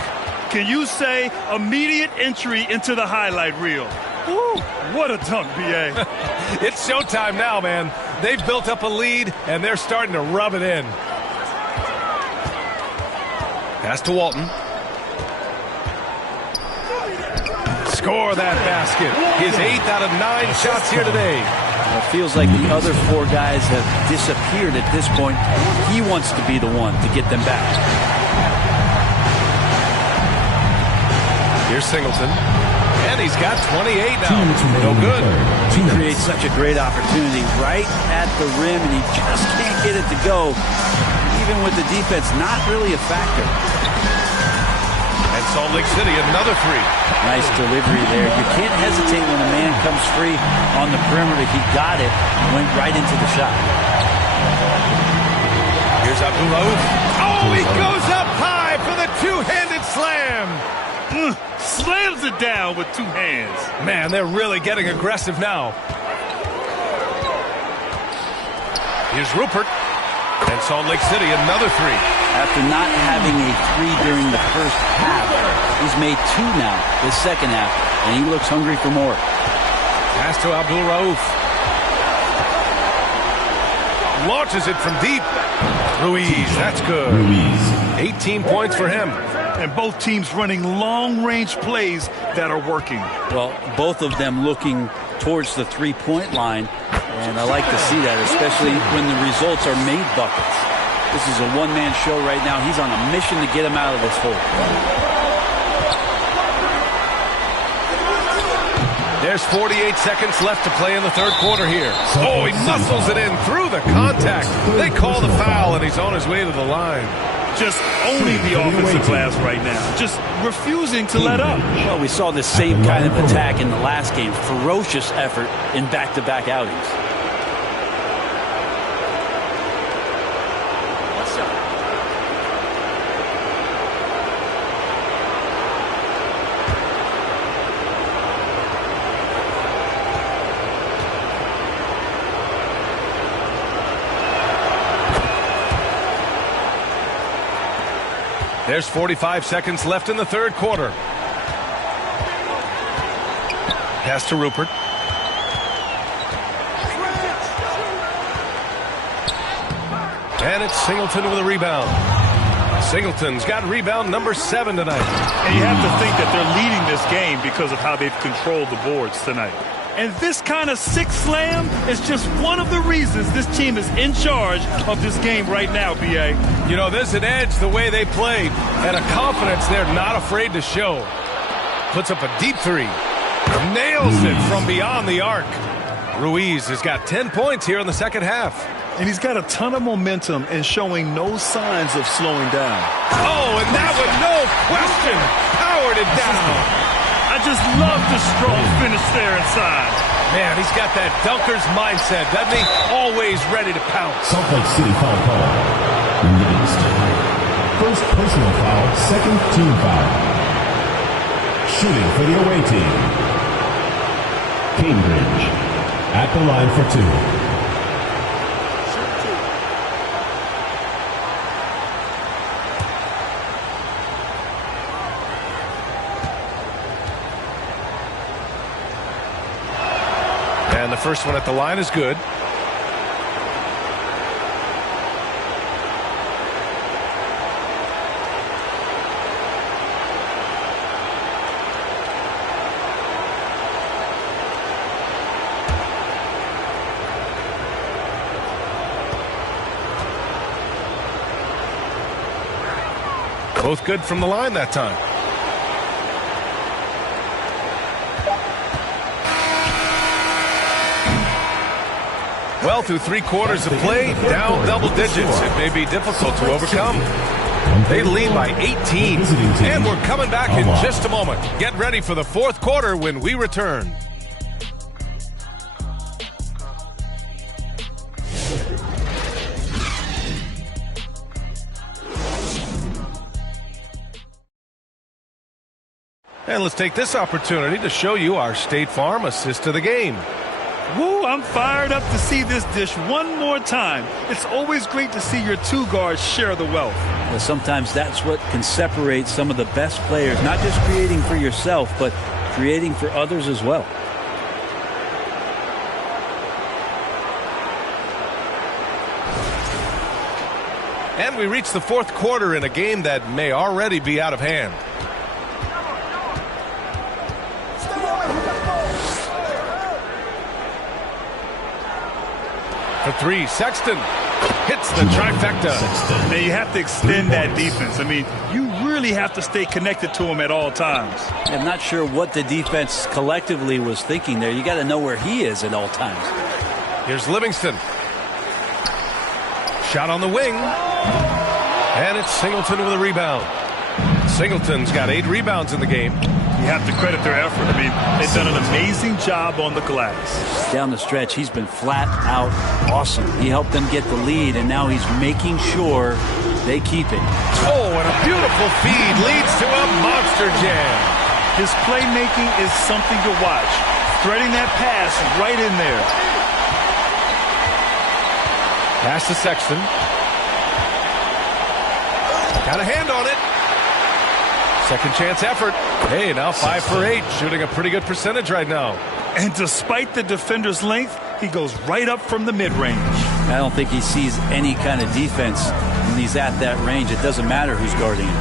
Can you say immediate entry into the highlight reel? Woo, what a dunk, B.A. It's showtime now, man. They've built up a lead, and they're starting to rub it in. Pass to Walton. Score that basket. His 8th out of 9 shots here today. It feels like the other 4 guys have disappeared at this point. He wants to be the one to get them back. Here's Singleton. And he's got 28 now. No good. He creates such a great opportunity right at the rim, and he just can't get it to go. Even with the defense not really a factor. And Salt Lake City, another 3. Nice delivery there. You can't hesitate when a man comes free on the perimeter. He got it, went right into the shot. Here's Abdul Rauf. Oh, he goes up high for the two-handed slam. Slams it down with 2 hands. Man, they're really getting aggressive now. Here's Rupert. And Salt Lake City, another 3. After not having a 3 during the first half, he's made 2 now this second half, and he looks hungry for more. Pass to Abdul Rauf. Launches it from deep. Ruiz, that's good. 18 points for him. And both teams running long-range plays that are working. Well, both of them looking towards the three-point line, and I like to see that, especially when the results are made buckets. This is a one-man show right now. He's on a mission to get him out of this hole. There's 48 seconds left to play in the third quarter here. Oh, he muscles it in through the contact. They call the foul, and he's on his way to the line. Just owning the offensive glass right now. Just refusing to let up. Well, we saw the same kind of attack in the last game. Ferocious effort in back-to-back outings. There's 45 seconds left in the third quarter. Pass to Rupert. And it's Singleton with a rebound. Singleton's got rebound number 7 tonight. And you have to think that they're leading this game because of how they've controlled the boards tonight. And this kind of six slam is just one of the reasons this team is in charge of this game right now, B.A. You know, there's an edge the way they played and a confidence they're not afraid to show. Puts up a deep three. Nails it from beyond the arc. Ruiz has got 10 points here in the second half. And he's got a ton of momentum and showing no signs of slowing down. Oh, and that one, no question, powered it down. I just love the strong finish there inside. Man, he's got that dunker's mindset, doesn't he? Always ready to pounce. Salt Lake City foul call. Livingston. First personal foul, second team foul. Shooting for the away team. Cambridge at the line for 2. And the first one at the line is good. Both good from the line that time. Well, through 3 quarters of play, down double digits. It may be difficult to overcome. They lead by 18. And we're coming back in just a moment. Get ready for the fourth quarter when we return. And let's take this opportunity to show you our State Farm assist to the game. Woo, I'm fired up to see this dish one more time. It's always great to see your 2 guards share the wealth. Well, sometimes that's what can separate some of the best players, not just creating for yourself, but creating for others as well. And we reach the fourth quarter in a game that may already be out of hand. For 3, Sexton hits the trifecta. Now you have to extend that defense. I mean, you really have to stay connected to him at all times. I'm not sure what the defense collectively was thinking there. You got to know where he is at all times. Here's Livingston. Shot on the wing. And it's Singleton with a rebound. Singleton's got 8 rebounds in the game. You have to credit their effort. I mean, they've done an amazing job on the glass. Down the stretch, he's been flat out awesome. He helped them get the lead, and now he's making sure they keep it. Oh, and a beautiful feed leads to a monster jam. His playmaking is something to watch. Threading that pass right in there. Pass to Sexton. Got a hand on it. Second chance effort. Hey, now 5 for 8, shooting a pretty good percentage right now. And despite the defender's length, he goes right up from the mid-range. I don't think he sees any kind of defense when he's at that range. It doesn't matter who's guarding him.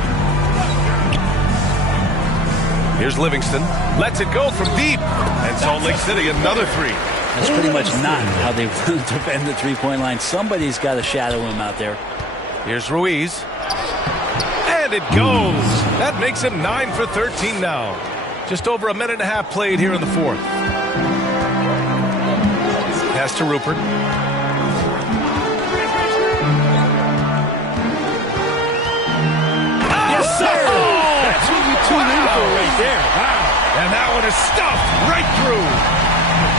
Here's Livingston. Lets it go from deep. And Salt Lake City, another 3. That's pretty much not how they defend the three-point line. Somebody's got to shadow him out there. Here's Ruiz. And it goes. That makes him 9 for 13 now. Just over a minute and a half played here in the fourth. Pass to Rupert. Yes, sir! That's what you tune in for right there. Wow. And that one is stuffed right through.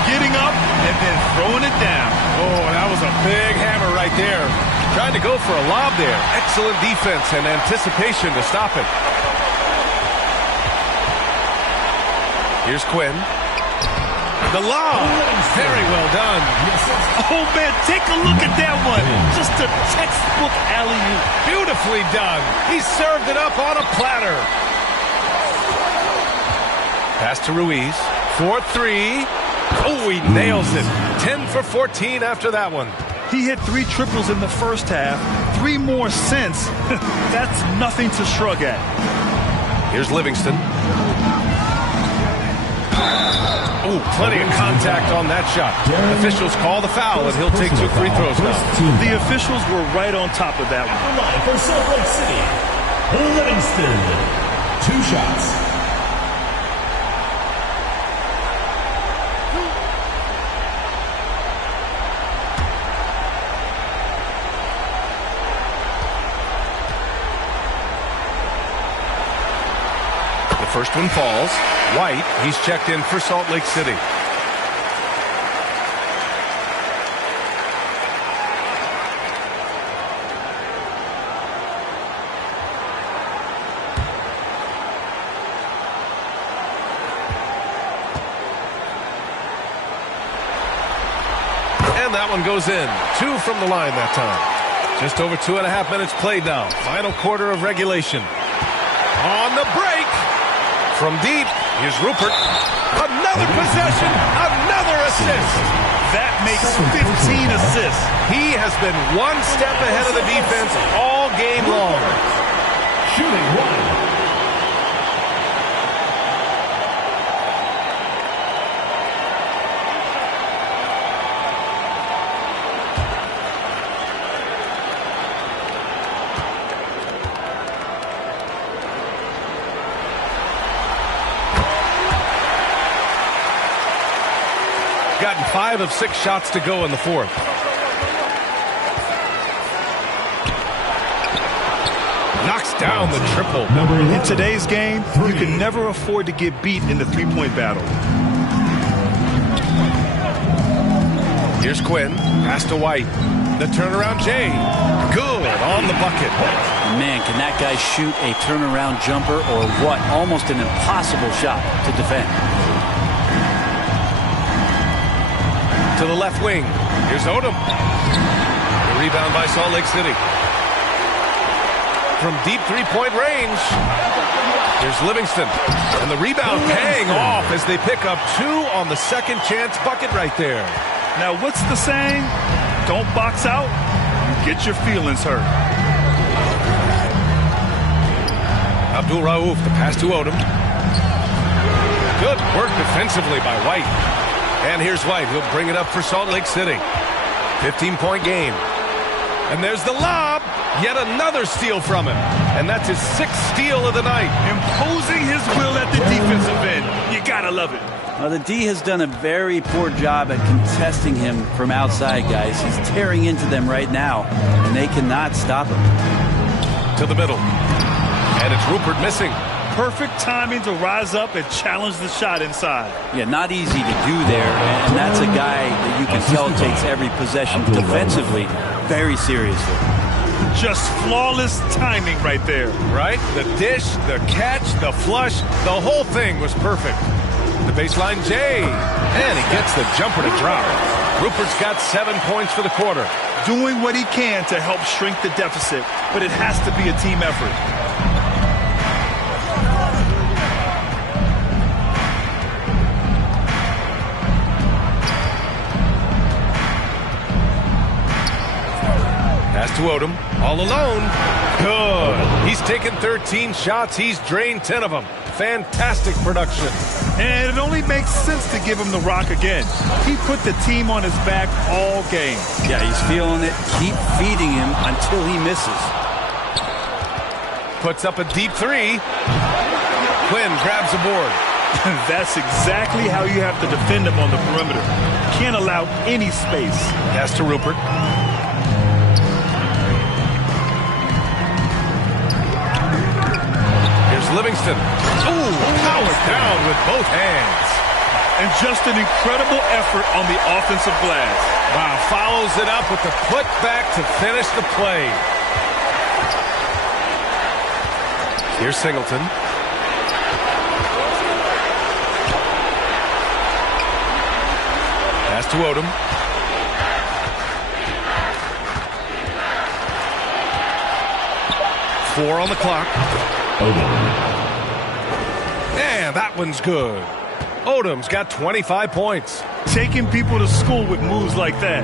Getting up and then throwing it down. Oh, that was a big hammer right there. Trying to go for a lob there. Excellent defense and anticipation to stop it. Here's Quinn. The lob. Very well done. Oh, man, take a look at that one. Just a textbook alley-oop. Beautifully done. He served it up on a platter. Pass to Ruiz. 4-3. Oh, he nails it. 10 for 14 after that one. He hit 3 triples in the first half, 3 more since. That's nothing to shrug at. Here's Livingston. Ooh, plenty of contact on that shot. Officials call the foul, and he'll take 2 free throws now. The officials were right on top of that one. For Salt Lake City, Livingston. 2 shots. First one falls. White, he's checked in for Salt Lake City. And that one goes in. 2 from the line that time. Just over 2.5 minutes played now. Final quarter of regulation. On the break. From deep, here's Rupert. Another possession, another assist. That makes 15 assists. He has been one step ahead of the defense all game long. Shooting 1. Gotten 5 of 6 shots to go in the fourth. Knocks down the triple. In today's game, you can never afford to get beat in the three-point battle. Here's Quinn. Pass to White. The turnaround Jay. Good on the bucket. Man, can that guy shoot a turnaround jumper or what? Almost an impossible shot to defend. To the left wing. Here's Odom. The rebound by Salt Lake City. From deep three-point range. Here's Livingston. And the rebound paying off as they pick up 2 on the second chance bucket right there. Now, what's the saying? Don't box out. You get your feelings hurt. Abdul Rauf, the pass to Odom. Good work defensively by White. And here's White. He'll bring it up for Salt Lake City. 15-point game. And there's the lob. Yet another steal from him. And that's his 6th steal of the night. Imposing his will at the defensive end. You gotta love it. Well, the D has done a very poor job at contesting him from outside, guys. He's tearing into them right now, and they cannot stop him. To the middle. And it's Rupert missing. Perfect timing to rise up and challenge the shot inside. Yeah, not easy to do there, and that's a guy that you can tell takes every possession defensively very seriously. Just flawless timing right there. Right? The dish, the catch, the flush, the whole thing was perfect. The baseline Jay. And he gets the jumper to drop. Rupert's got 7 points for the quarter. Doing what he can to help shrink the deficit, but it has to be a team effort. Pass to Odom, all alone. Good. He's taken 13 shots. He's drained 10 of them. Fantastic production. And it only makes sense to give him the rock again. He put the team on his back all game. Yeah, he's feeling it. Keep feeding him until he misses. Puts up a deep 3. Quinn grabs the board. That's exactly how you have to defend him on the perimeter. Can't allow any space. Pass to Rupert. Livingston. Ooh, powered down with both hands. And just an incredible effort on the offensive glass. Wow, follows it up with the putback to finish the play. Here's Singleton. Pass to Odom. Four on the clock. And that one's good. Odom's got 25 points. Taking people to school with moves like that.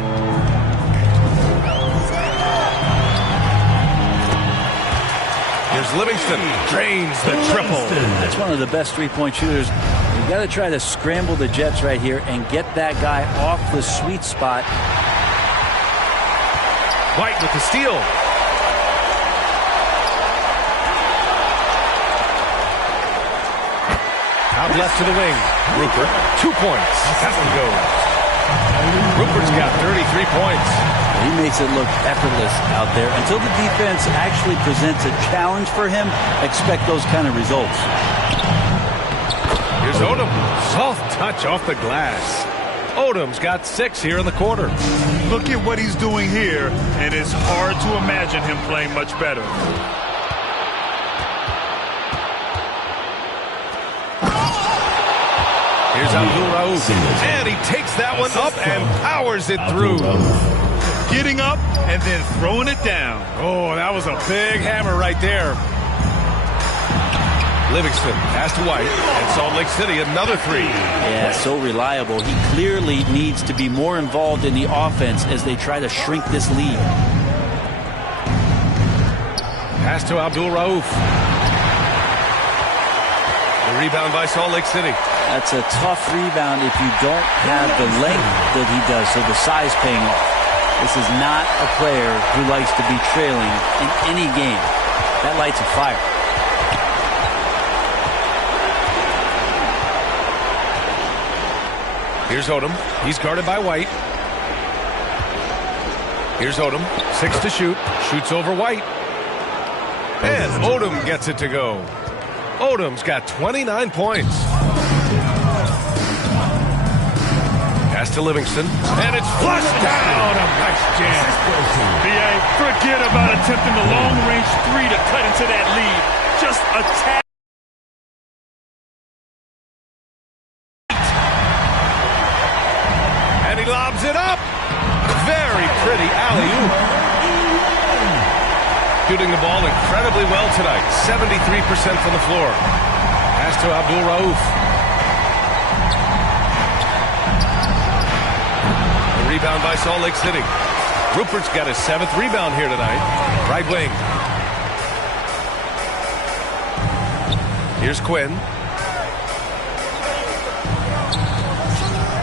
Here's Livingston. Drains the triple. That's one of the best three-point shooters. You got to try to scramble the Jets right here and get that guy off the sweet spot. White with the steal. Out left to the wing. Rupert, 2 points. That one goes. Rupert's got 33 points. He makes it look effortless out there. Until the defense actually presents a challenge for him, expect those kind of results. Here's Odom. Soft touch off the glass. Odom's got 6 here in the quarter. Look at what he's doing here, and it's hard to imagine him playing much better. Here's Abdul Rauf, and he takes that one up and powers it through. Getting up and then throwing it down. Oh, that was a big hammer right there. Livingston pass to White, and Salt Lake City another 3. Yeah, so reliable. He clearly needs to be more involved in the offense as they try to shrink this lead. Pass to Abdul Rauf. The rebound by Salt Lake City. That's a tough rebound if you don't have the length that he does, so the size paying off. This is not a player who likes to be trailing in any game. That lights a fire. Here's Odom. He's guarded by White. Here's Odom. 6 to shoot. Shoots over White. And Odom gets it to go. Odom's got 29 points. Pass to Livingston. And it's flushed down. A nice jam. B.A., forget about attempting the long-range 3 to cut into that lead. Just attack. And he lobs it up. Very pretty alley-oop. Shooting the ball incredibly well tonight. 73% from the floor. Pass to Abdul Rauf. The rebound by Salt Lake City. Rupert's got his 7th rebound here tonight. Right wing. Here's Quinn.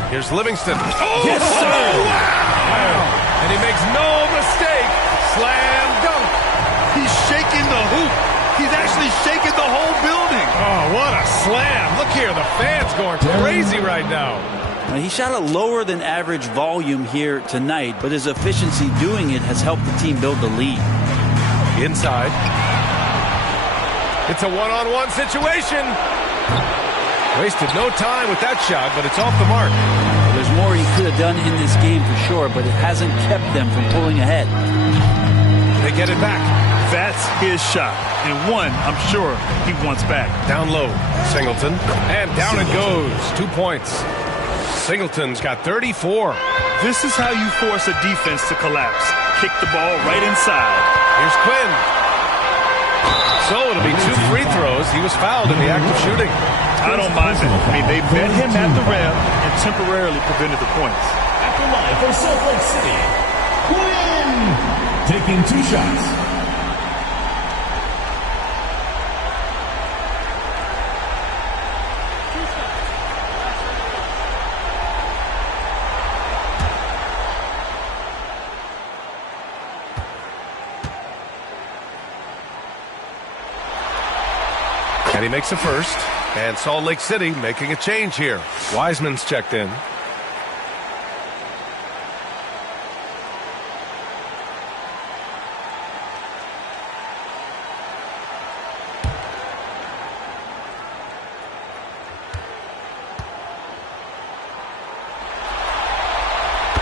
Here's Livingston. Oh, yes, sir. Wow. And he makes no mistake. Slam dunk. He's shaking the hoop. He's actually shaking the whole building. Oh, what a slam. Look here, the fans going crazy right now. Now, he shot a lower than average volume here tonight, but his efficiency doing it has helped the team build the lead. Inside. It's a one-on-one situation. Wasted no time with that shot, but it's off the mark. There's more he could have done in this game for sure, but it hasn't kept them from pulling ahead. They get it back. That's his shot, and one I'm sure he wants back. Down low, Singleton, and down it goes. 2 points. Singleton's got 34. This is how you force a defense to collapse. Kick the ball right inside. Here's Quinn. So it'll be 2 free throws. He was fouled in the act of shooting. I don't mind that. I mean, they met him at the rim and temporarily prevented the points. At the line for Salt Lake City, Quinn taking 2 shots. And he makes a first. And Salt Lake City making a change here. Wiseman's checked in.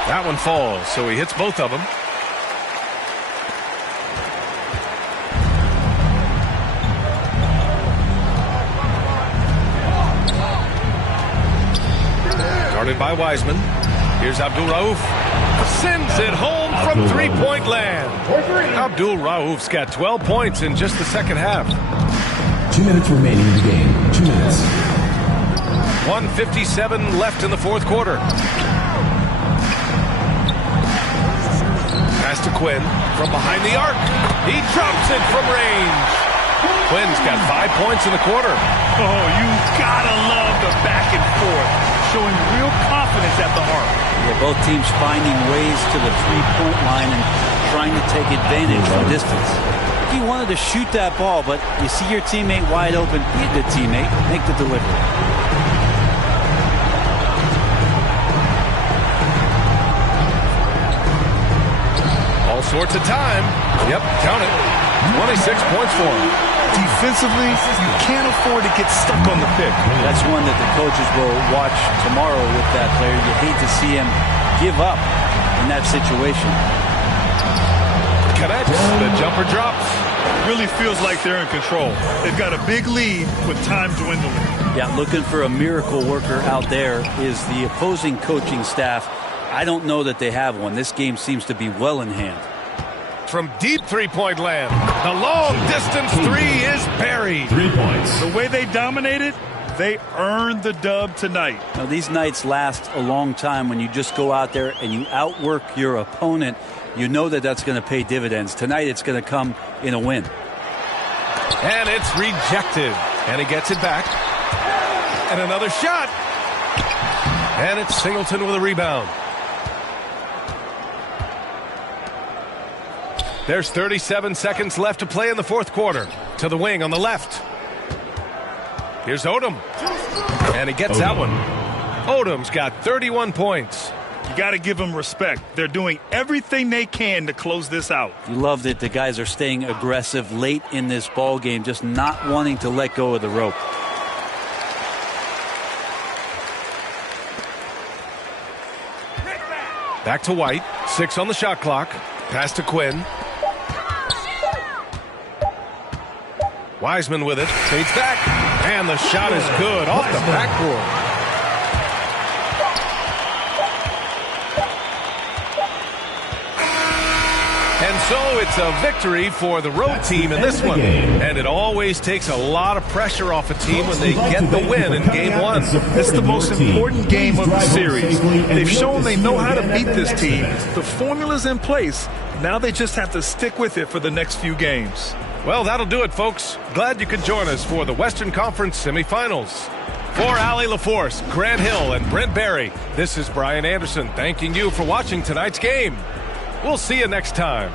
That one falls, so he hits both of them. Guarded by Wiseman. Here's Abdul Rauf. Sends it home from three-point land. Abdul Rauf's got 12 points in just the second half. 2 minutes remaining in the game. 2 minutes. 1:57 left in the fourth quarter. Pass to Quinn from behind the arc. He drops it from range. Quinn's got 5 points in the quarter. Oh, you gotta love the back and forth, showing real confidence at the arc. Yeah, both teams finding ways to the three-point line and trying to take advantage from distance. He wanted to shoot that ball, but you see your teammate wide open, be a good teammate, make the delivery. All sorts of time. Yep, count it. 26 points for him. Defensively, you can't afford to get stuck on the pick. That's one that the coaches will watch tomorrow with that player. You hate to see him give up in that situation. Connects. The jumper drops. Really feels like they're in control. They've got a big lead with time dwindling. Yeah, looking for a miracle worker out there is the opposing coaching staff. I don't know that they have one. This game seems to be well in hand. From deep three-point land, the long-distance three is buried. 3 points. The way they dominated, they earned the dub tonight. Now, these nights last a long time when you just go out there and you outwork your opponent. You know that that's going to pay dividends. Tonight it's going to come in a win. And it's rejected. And he gets it back. And another shot. And it's Singleton with a rebound. There's 37 seconds left to play in the fourth quarter. To the wing on the left. Here's Odom. And he gets that one. Odom's got 31 points. You got to give them respect. They're doing everything they can to close this out. You love that the guys are staying aggressive late in this ball game, just not wanting to let go of the rope. Back to White. 6 on the shot clock. Pass to Quinn. Wiseman with it. Fades back. And the shot is good off the backboard. And so it's a victory for the road team in this one. And it always takes a lot of pressure off a team when they get the win in game one. It's the most important game of the series. They've shown they know how to beat this team. The formula's in place. Now they just have to stick with it for the next few games. Well, that'll do it, folks. Glad you could join us for the Western Conference semifinals. For Allie LaForce, Grant Hill, and Brent Barry, this is Brian Anderson thanking you for watching tonight's game. We'll see you next time.